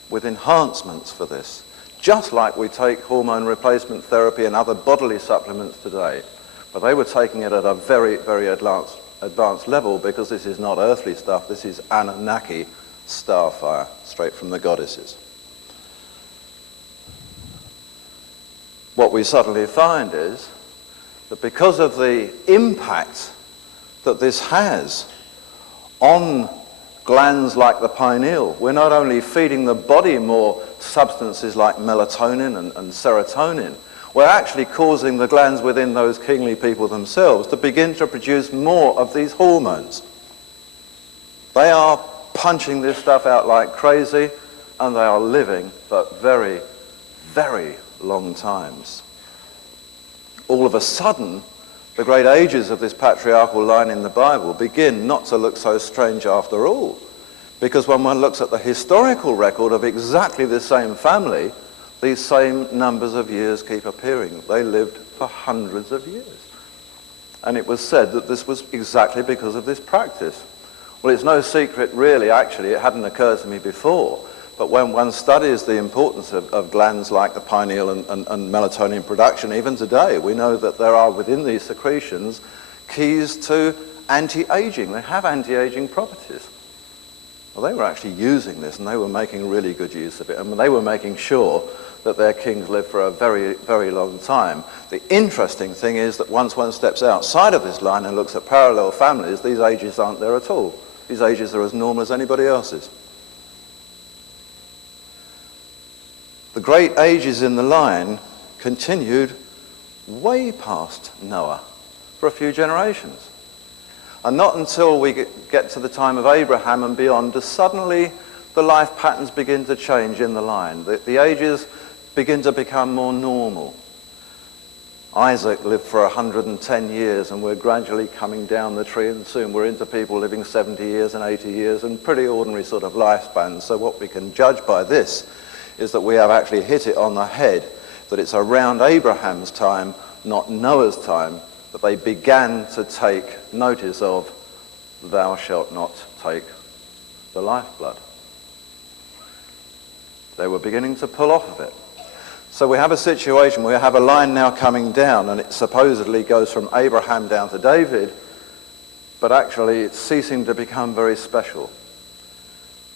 with enhancements for this. Just like we take hormone replacement therapy and other bodily supplements today. But they were taking it at a very, very advanced level, because this is not earthly stuff, this is Anunnaki starfire, straight from the goddesses. What we suddenly find is that because of the impact that this has on glands like the pineal, we're not only feeding the body more substances like melatonin and serotonin, we're actually causing the glands within those kingly people themselves to begin to produce more of these hormones. They are punching this stuff out like crazy, and they are living for very, very long times. All of a sudden, the great ages of this patriarchal line in the Bible begin not to look so strange after all. Because when one looks at the historical record of exactly the same family, these same numbers of years keep appearing. They lived for hundreds of years. And it was said that this was exactly because of this practice. Well, it's no secret really, actually, it hadn't occurred to me before, but when one studies the importance of glands like the pineal and melatonin production, even today, we know that there are within these secretions keys to anti-aging. They have anti-aging properties. Well, they were actually using this, and they were making really good use of it, and they were making sure that their kings lived for a very, very long time. The interesting thing is that once one steps outside of this line and looks at parallel families, these ages aren't there at all. These ages are as normal as anybody else's. The great ages in the line continued way past Noah for a few generations. And not until we get to the time of Abraham and beyond does suddenly the life patterns begin to change in the line. The ages begin to become more normal. Isaac lived for 110 years, and we're gradually coming down the tree, and soon we're into people living 70 years and 80 years and pretty ordinary sort of lifespans. So what we can judge by this is that we have actually hit it on the head, that it's around Abraham's time, not Noah's time, that they began to take notice of, thou shalt not take the lifeblood. They were beginning to pull off of it. So we have a situation where we have a line now coming down, and it supposedly goes from Abraham down to David, but actually it's ceasing to become very special.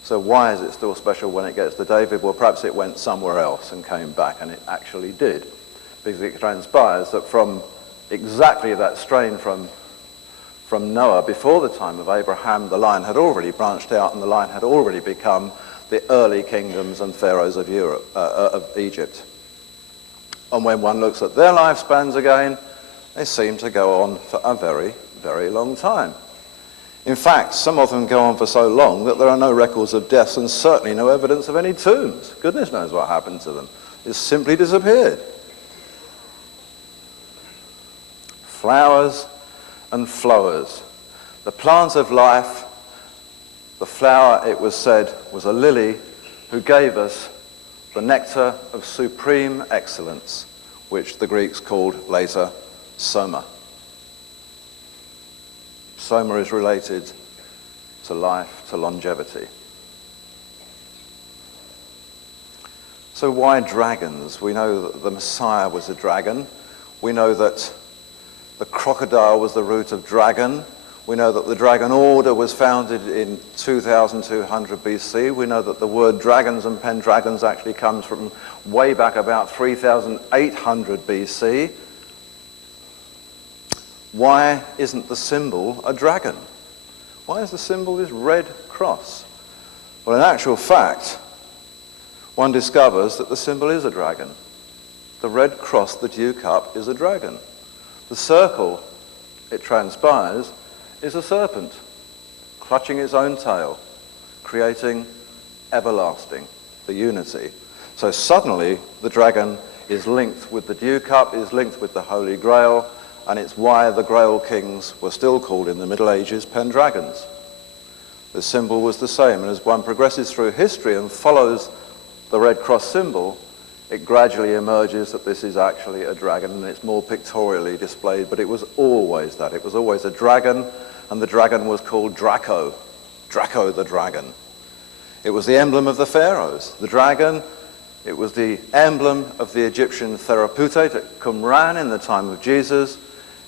So why is it still special when it gets to David? Well, perhaps it went somewhere else and came back, and it actually did. Because it transpires that from exactly that strain from Noah, before the time of Abraham, the line had already branched out, and the line had already become the early kingdoms and pharaohs of Egypt. And when one looks at their lifespans again, they seem to go on for a very, very long time. In fact, some of them go on for so long that there are no records of deaths and certainly no evidence of any tombs. Goodness knows what happened to them. It simply disappeared. Flowers and flowers. The plant of life, the flower, it was said, was a lily who gave us the nectar of supreme excellence, which the Greeks called later soma. Soma is related to life, to longevity. So why dragons? We know that the Messiah was a dragon. We know that the crocodile was the root of dragon. We know that the dragon order was founded in 2200 BC. We know that the word dragons and pendragons actually comes from way back about 3800 BC. Why isn't the symbol a dragon? Why is the symbol this red cross? Well, in actual fact, one discovers that the symbol is a dragon. The red cross, the dew cup, is a dragon. The circle, it transpires, is a serpent, clutching its own tail, creating everlasting, the unity. So suddenly, the dragon is linked with the dew cup, is linked with the Holy Grail, and it's why the Grail kings were still called in the Middle Ages pendragons. The symbol was the same, and as one progresses through history and follows the red cross symbol, it gradually emerges that this is actually a dragon, and it's more pictorially displayed, but it was always that. It was always a dragon, and the dragon was called Draco, Draco the dragon. It was the emblem of the pharaohs. The dragon, it was the emblem of the Egyptian Therapeute at Qumran in the time of Jesus.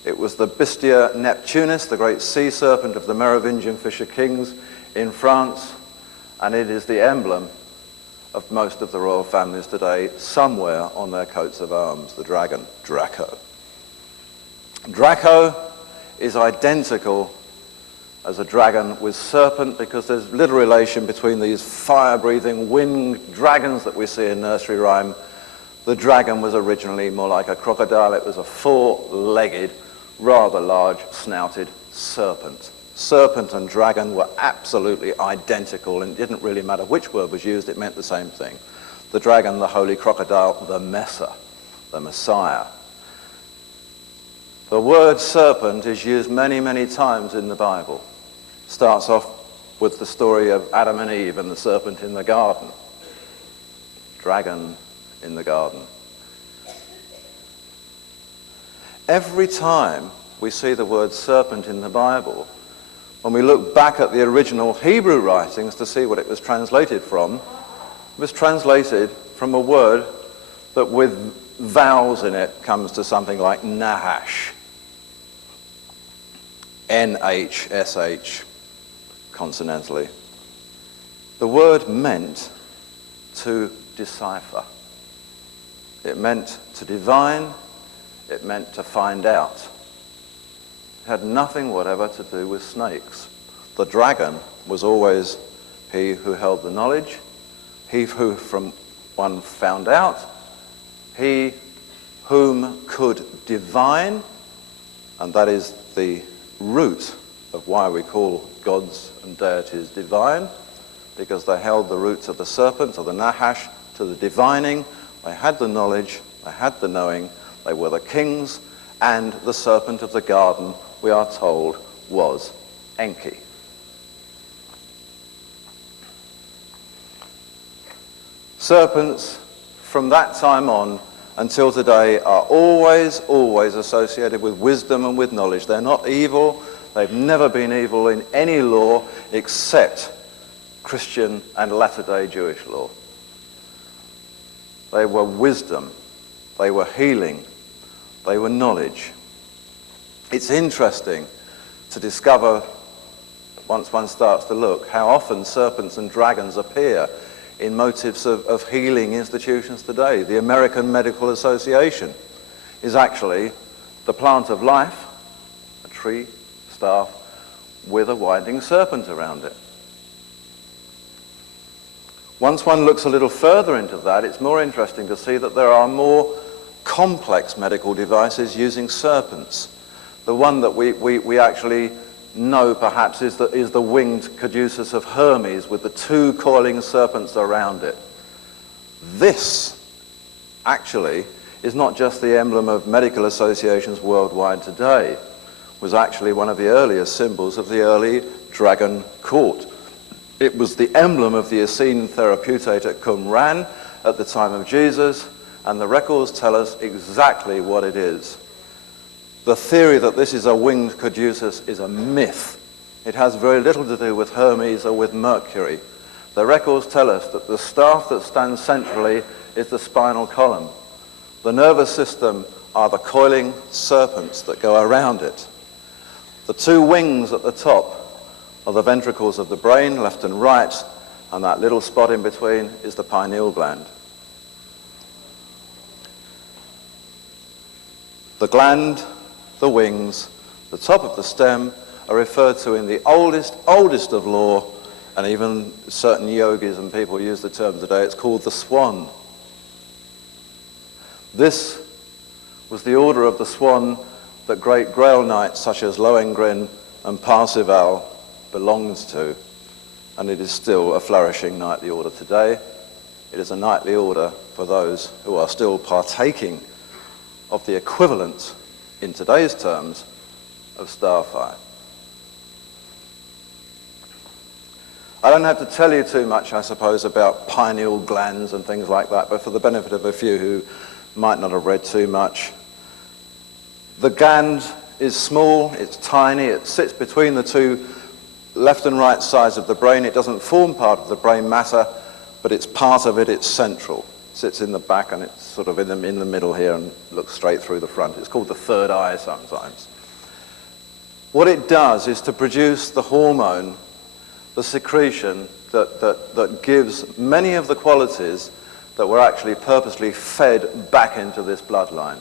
It was the Bistia Neptunus, the great sea serpent of the Merovingian fisher kings in France, and it is the emblem of most of the royal families today, somewhere on their coats of arms, the dragon, Draco. Draco is identical as a dragon with serpent because there's little relation between these fire-breathing winged dragons that we see in nursery rhyme. The dragon was originally more like a crocodile. It was a four-legged, rather large snouted serpent. Serpent and dragon were absolutely identical, and it didn't really matter which word was used, it meant the same thing. The dragon, the holy crocodile, the Messa, the Messiah. The word serpent is used many, many times in the Bible. Starts off with the story of Adam and Eve and the serpent in the garden. Dragon in the garden. Every time we see the word serpent in the Bible, when we look back at the original Hebrew writings to see what it was translated from, it was translated from a word that with vowels in it comes to something like Nahash. N-H-S-H, consonantally. The word meant to decipher. It meant to divine. It meant to find out. It had nothing whatever to do with snakes. The dragon was always he who held the knowledge, he who from one found out, he whom could divine, and that is the root of why we call gods and deities divine, because they held the roots of the serpent, or the Nahash, to the divining. They had the knowledge, they had the knowing, they were the kings, and the serpent of the garden, we are told, was Enki. Serpents, from that time on until today, are always associated with wisdom and with knowledge. They're not evil. They've never been evil in any law except Christian and latter-day Jewish law. They were wisdom. They were healing. They were knowledge. It's interesting to discover, once one starts to look, how often serpents and dragons appear in motifs of healing institutions today. The American Medical Association is actually the plant of life, a tree, staff, with a winding serpent around it. Once one looks a little further into that, it's more interesting to see that there are more complex medical devices using serpents. The one that we actually know perhaps is the winged caduceus of Hermes with the two coiling serpents around it. This actually is not just the emblem of medical associations worldwide today. It was actually one of the earliest symbols of the early dragon court. It was the emblem of the Essene Therapeutate at Qumran at the time of Jesus, and the records tell us exactly what it is. The theory that this is a winged caduceus is a myth. It has very little to do with Hermes or with Mercury. The records tell us that the staff that stands centrally is the spinal column. The nervous system are the coiling serpents that go around it. The two wings at the top are the ventricles of the brain, left and right, and that little spot in between is the pineal gland. The gland, the wings, the top of the stem are referred to in the oldest of law, and even certain yogis and people use the term today, it's called the swan. This was the order of the swan that great Grail knights such as Lohengrin and Parzival belonged to, and it is still a flourishing knightly order today. It is a knightly order for those who are still partaking of the equivalent, in today's terms, of starfire. I don't have to tell you too much, I suppose, about pineal glands and things like that, but for the benefit of a few who might not have read too much, the gland is small, it's tiny, it sits between the two left and right sides of the brain. It doesn't form part of the brain matter, but it's part of it, it's central. It sits in the back and it's sort of in the middle here and looks straight through the front. It's called the third eye sometimes. What it does is to produce the hormone, the secretion that gives many of the qualities that were actually purposely fed back into this bloodline.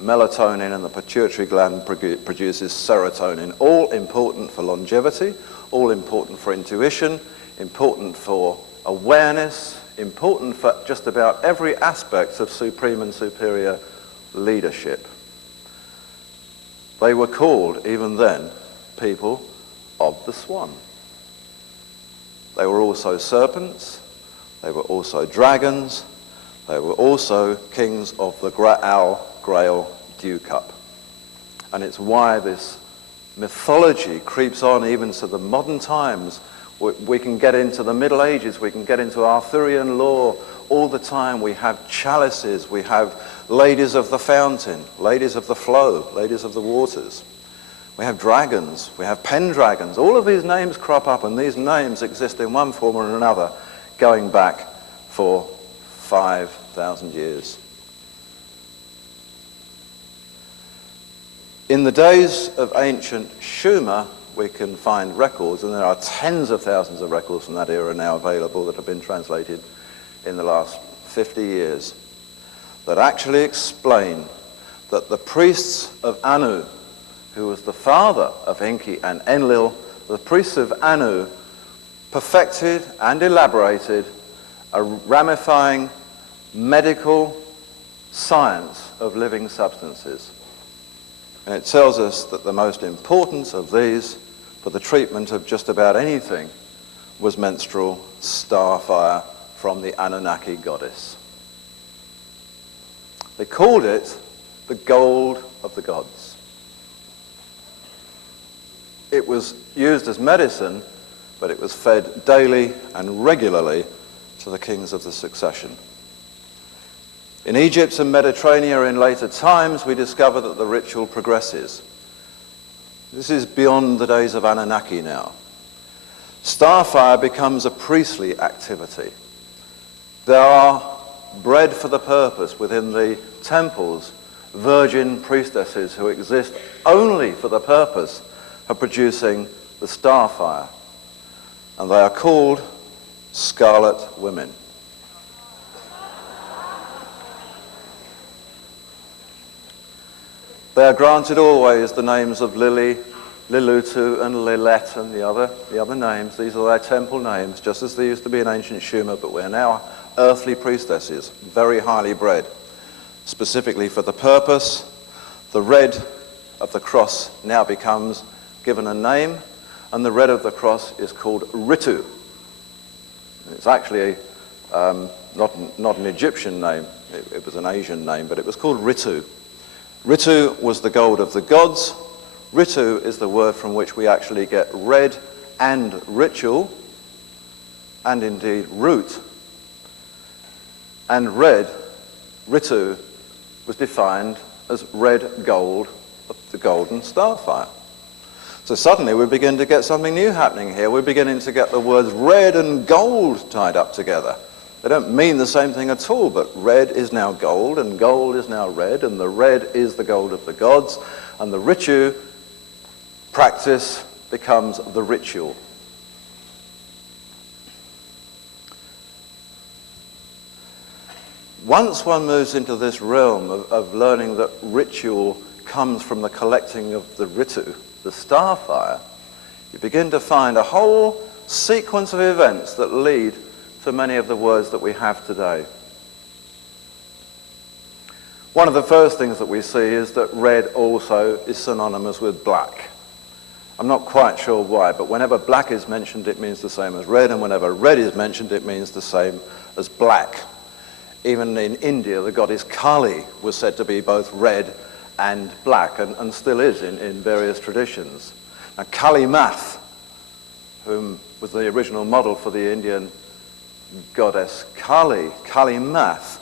Melatonin and the pituitary gland produces serotonin, all important for longevity, all important for intuition, important for awareness, important for just about every aspect of supreme and superior leadership. They were called, even then, people of the swan. They were also serpents, they were also dragons, they were also kings of the Grail dew cup. And it's why this mythology creeps on even to the modern times. We can get into the Middle Ages, we can get into Arthurian lore all the time. We have chalices, we have ladies of the fountain, ladies of the flow, ladies of the waters. We have dragons, we have pendragons. All of these names crop up, and these names exist in one form or another going back for 5,000 years. In the days of ancient Sumer, we can find records, and there are tens of thousands of records from that era now available that have been translated in the last 50 years, that actually explain that the priests of Anu, who was the father of Enki and Enlil, the priests of Anu perfected and elaborated a ramifying medical science of living substances. And it tells us that the most important of these for the treatment of just about anything was menstrual starfire from the Anunnaki goddess. They called it the gold of the gods. It was used as medicine, but it was fed daily and regularly to the kings of the succession. In Egypt and Mediterranean in later times, we discover that the ritual progresses. This is beyond the days of Anunnaki now. Starfire becomes a priestly activity. There are bred for the purpose within the temples virgin priestesses who exist only for the purpose of producing the starfire, and they are called scarlet women. They are granted always the names of Lili, Lilutu, and Lilith, and the other names. These are their temple names, just as they used to be in ancient Sumer, but we're now earthly priestesses, very highly bred, specifically for the purpose. The red of the cross now becomes given a name, and the red of the cross is called Ritu. It's actually not an Egyptian name, it was an Asian name, but it was called Ritu. Ritu was the gold of the gods. Ritu is the word from which we actually get red and ritual, and indeed root. And red, Ritu, was defined as red gold of the golden starfire. So suddenly we begin to get something new happening here. We're beginning to get the words red and gold tied up together. They don't mean the same thing at all, but red is now gold, and gold is now red, and the red is the gold of the gods, and the ritu practice becomes the ritual. Once one moves into this realm of learning that ritual comes from the collecting of the ritu, the starfire, you begin to find a whole sequence of events that lead to many of the words that we have today. One of the first things that we see is that red also is synonymous with black. I'm not quite sure why, but whenever black is mentioned, it means the same as red, and whenever red is mentioned, it means the same as black. Even in India, the goddess Kali was said to be both red and black, and still is in various traditions. Now, Kali Math, whom was the original model for the Indian goddess Kali, Kali Math,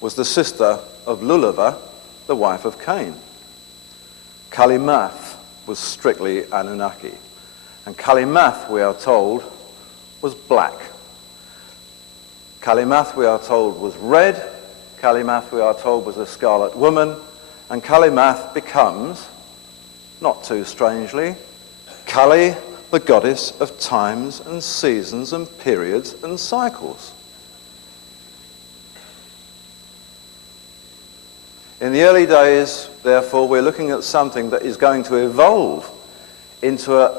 was the sister of Lulava, the wife of Cain. Kali Math was strictly Anunnaki. And Kali Math, we are told, was black. Kali Math, we are told, was red. Kali Math, we are told, was a scarlet woman. And Kali Math becomes, not too strangely, Kali, the goddess of times and seasons and periods and cycles. In the early days, therefore, we're looking at something that is going to evolve into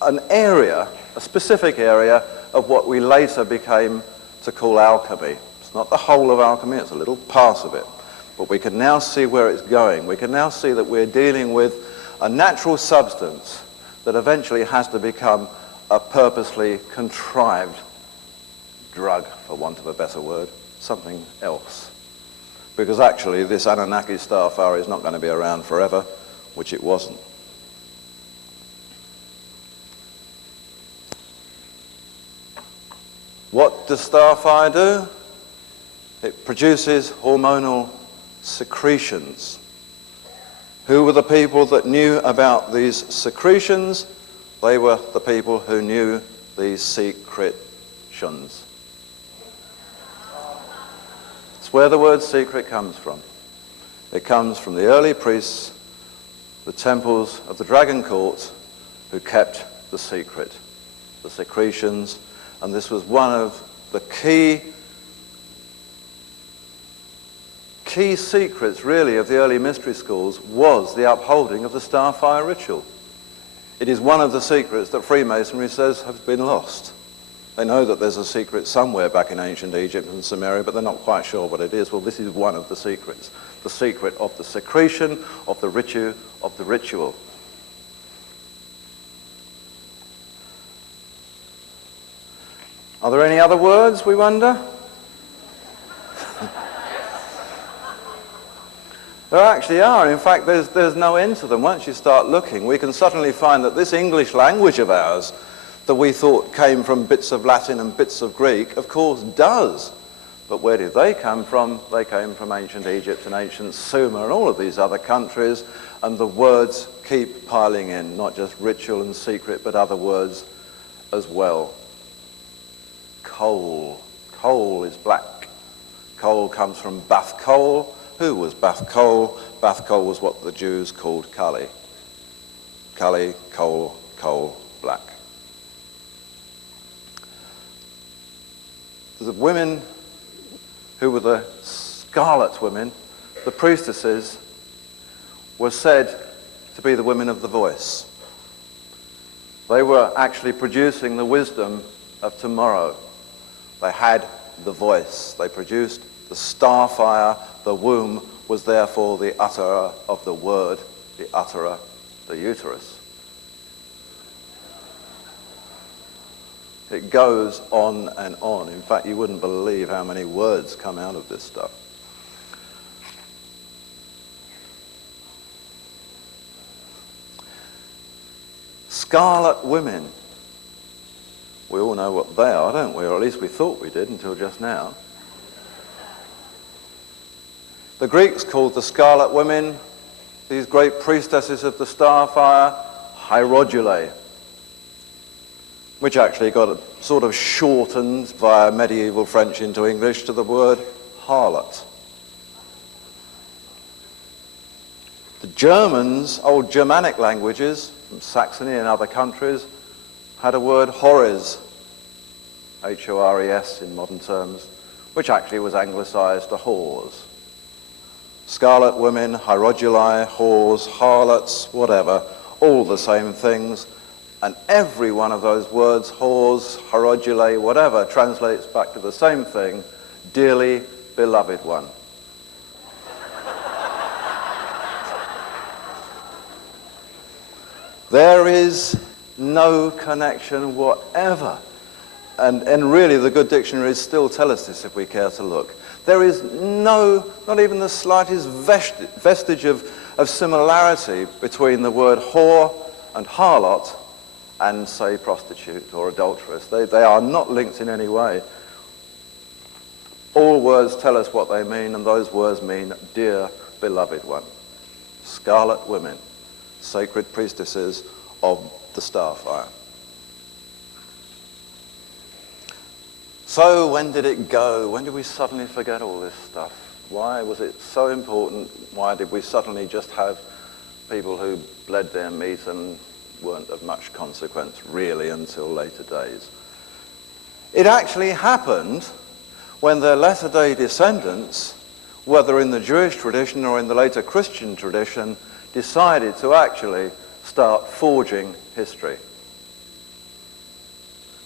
an area, a specific area of what we later became to call alchemy. It's not the whole of alchemy, it's a little part of it. But we can now see where it's going. We can now see that we're dealing with a natural substance that eventually has to become a purposely contrived drug, for want of a better word, something else. Because actually this Anunnaki starfire is not going to be around forever, which it wasn't. What does starfire do? It produces hormonal secretions. Who were the people that knew about these secretions? They were the people who knew these secretions. It's where the word secret comes from. It comes from the early priests, the temples of the Dragon Court, who kept the secret, the secretions, and this was one of the key secrets, really, of the early mystery schools, was the upholding of the starfire ritual. It is one of the secrets that Freemasonry says have been lost. They know that there's a secret somewhere back in ancient Egypt and Sumeria, but they're not quite sure what it is. Well, this is one of the secrets. The secret of the secretion, of the ritu, of the ritual. Are there any other words, we wonder? There actually are. In fact, there's no end to them. Once you start looking, we can suddenly find that this English language of ours that we thought came from bits of Latin and bits of Greek, of course does. But where did they come from? They came from ancient Egypt and ancient Sumer and all of these other countries, and the words keep piling in, not just ritual and secret, but other words as well. Coal. Coal is black. Coal comes from Bath Coal. Who was Bath Coal? Bath Coal was what the Jews called Kali. Kali, coal, coal, black. The women who were the scarlet women, the priestesses, were said to be the women of the voice. They were actually producing the wisdom of tomorrow. They had the voice. They produced the starfire. The womb was therefore the utterer of the word, the utterer, the uterus. It goes on and on. In fact, you wouldn't believe how many words come out of this stuff. Scarlet women. We all know what they are, don't we? Or at least we thought we did until just now. The Greeks called the scarlet women, these great priestesses of the starfire, hierodulae, which actually got sort of shortened via medieval French into English to the word harlot. The Germans, old Germanic languages, from Saxony and other countries, had a word hores, H-O-R-E-S in modern terms, which actually was anglicised to whores. Scarlet women, hierodulae, whores, harlots, whatever, all the same things. And every one of those words, whores, hierodulae, whatever, translates back to the same thing, dearly beloved one. There is no connection whatever. And really the good dictionaries still tell us this if we care to look. There is no, not even the slightest vestige of similarity between the word whore and harlot and, say, prostitute or adulteress. They are not linked in any way. All words tell us what they mean, and those words mean dear beloved one. Scarlet women, sacred priestesses of the starfire. So when did it go? When did we suddenly forget all this stuff? Why was it so important? Why did we suddenly just have people who bled their meat and weren't of much consequence really until later days? It actually happened when their latter-day descendants, whether in the Jewish tradition or in the later Christian tradition, decided to actually start forging history.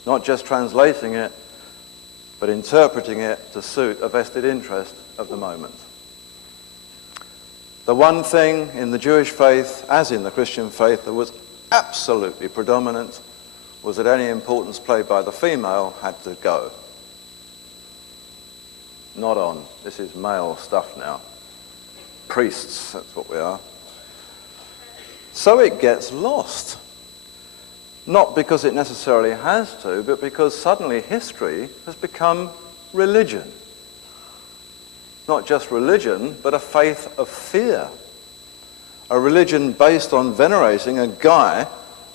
Not just translating it, but interpreting it to suit a vested interest of the moment. The one thing in the Jewish faith, as in the Christian faith, that was absolutely predominant was that any importance played by the female had to go. Not on. This is male stuff now. Priests, that's what we are. So it gets lost. Not because it necessarily has to, but because suddenly history has become religion. Not just religion, but a faith of fear. A religion based on venerating a guy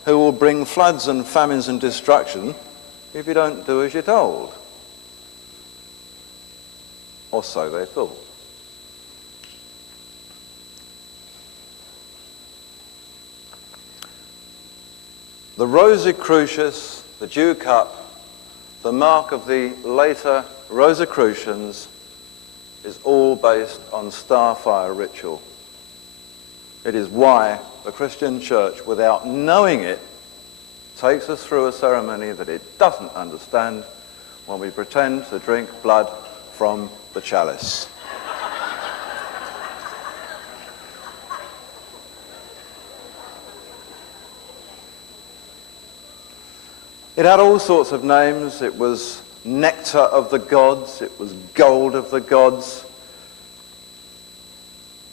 who will bring floods and famines and destruction if you don't do as you're told. Or so they thought. The Rosicrucius, the Dew Cup, the mark of the later Rosicrucians is all based on starfire ritual. It is why the Christian church, without knowing it, takes us through a ceremony that it doesn't understand when we pretend to drink blood from the chalice. It had all sorts of names. It was nectar of the gods. It was gold of the gods.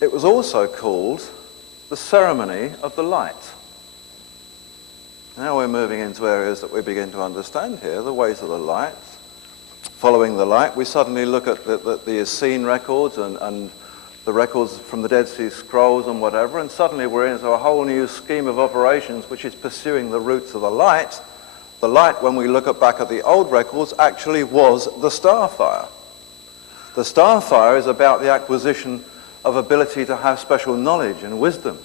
It was also called the ceremony of the light. Now we're moving into areas that we begin to understand here, the ways of the light. Following the light, we suddenly look at the Essene records and the records from the Dead Sea Scrolls and whatever, and suddenly we're into a whole new scheme of operations which is pursuing the roots of the light. The light, when we look back at the old records, actually was the starfire. The starfire is about the acquisition of ability to have special knowledge and wisdom.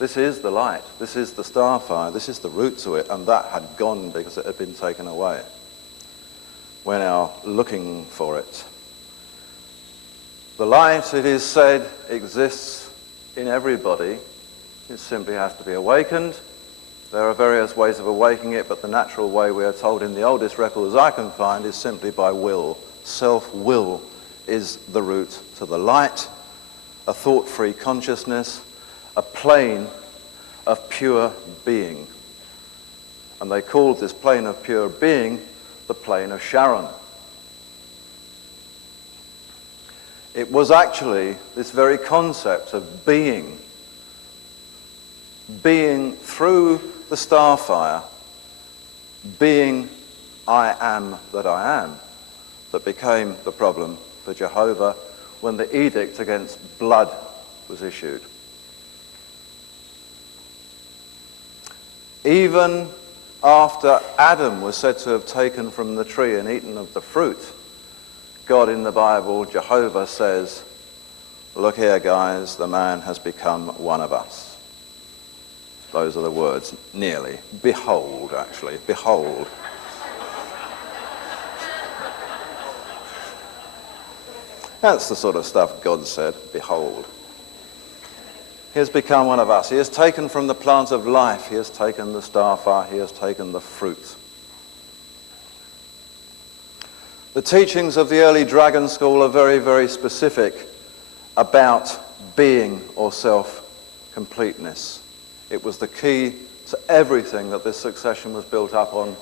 This is the light. This is the starfire. This is the root to it, and that had gone because it had been taken away. We're now looking for it. The light, it is said, exists in everybody. It simply has to be awakened. There are various ways of awakening it, but the natural way, we are told in the oldest records I can find, is simply by will. Self-will is the route to the light, a thought-free consciousness, a plane of pure being. And they called this plane of pure being the plane of Sharon. It was actually this very concept of being through the starfire, being I am that I am, that became the problem for Jehovah when the edict against blood was issued. Even after Adam was said to have taken from the tree and eaten of the fruit, God in the Bible, Jehovah, says, look here, guys, the man has become one of us. Those are the words, nearly. Behold, actually, behold. That's the sort of stuff God said, behold. He has become one of us. He has taken from the plant of life. He has taken the starfire. He has taken the fruit. The teachings of the early Dragon School are very, very specific about being or self-completeness. It was the key to everything that this succession was built up on.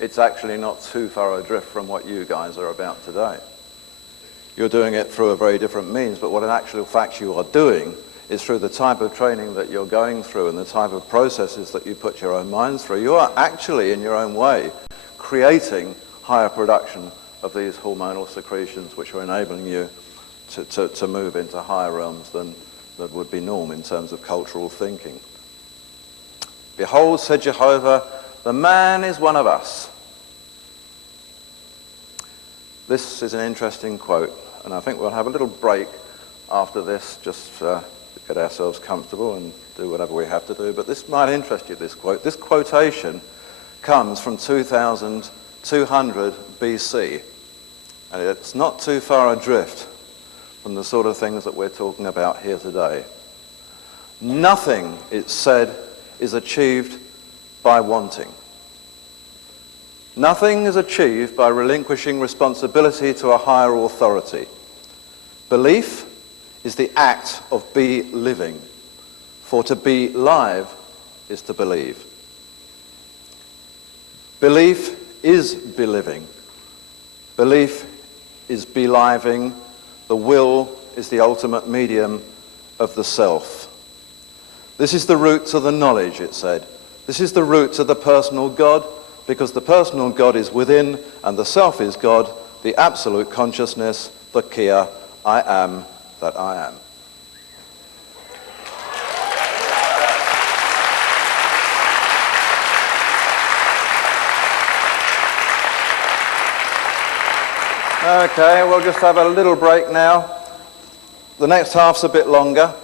It's actually not too far adrift from what you guys are about today. You're doing it through a very different means, but what in actual fact you are doing is through the type of training that you're going through and the type of processes that you put your own minds through. You are actually, in your own way, creating higher production of these hormonal secretions which are enabling you to move into higher realms than would be norm in terms of cultural thinking. Behold, said Jehovah, the man is one of us. This is an interesting quote, and I think we'll have a little break after this just to get ourselves comfortable and do whatever we have to do. But this might interest you, this quote. This quotation comes from 2200 BC, and it's not too far adrift from the sort of things that we're talking about here today. Nothing, it said, is achieved by wanting. Nothing is achieved by relinquishing responsibility to a higher authority. Belief is the act of be-living, for to be live is to believe. Belief is believing. Belief is beliving. The will is the ultimate medium of the self. This is the route to the knowledge, it said. This is the route to the personal God, because the personal God is within and the self is God, the absolute consciousness, the Kia, I am that I am. Okay, we'll just have a little break now. The next half's a bit longer.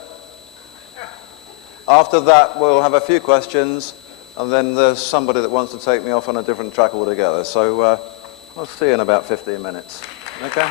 After that, we'll have a few questions, and then there's somebody that wants to take me off on a different track altogether. So I'll see you in about 15 minutes. Okay?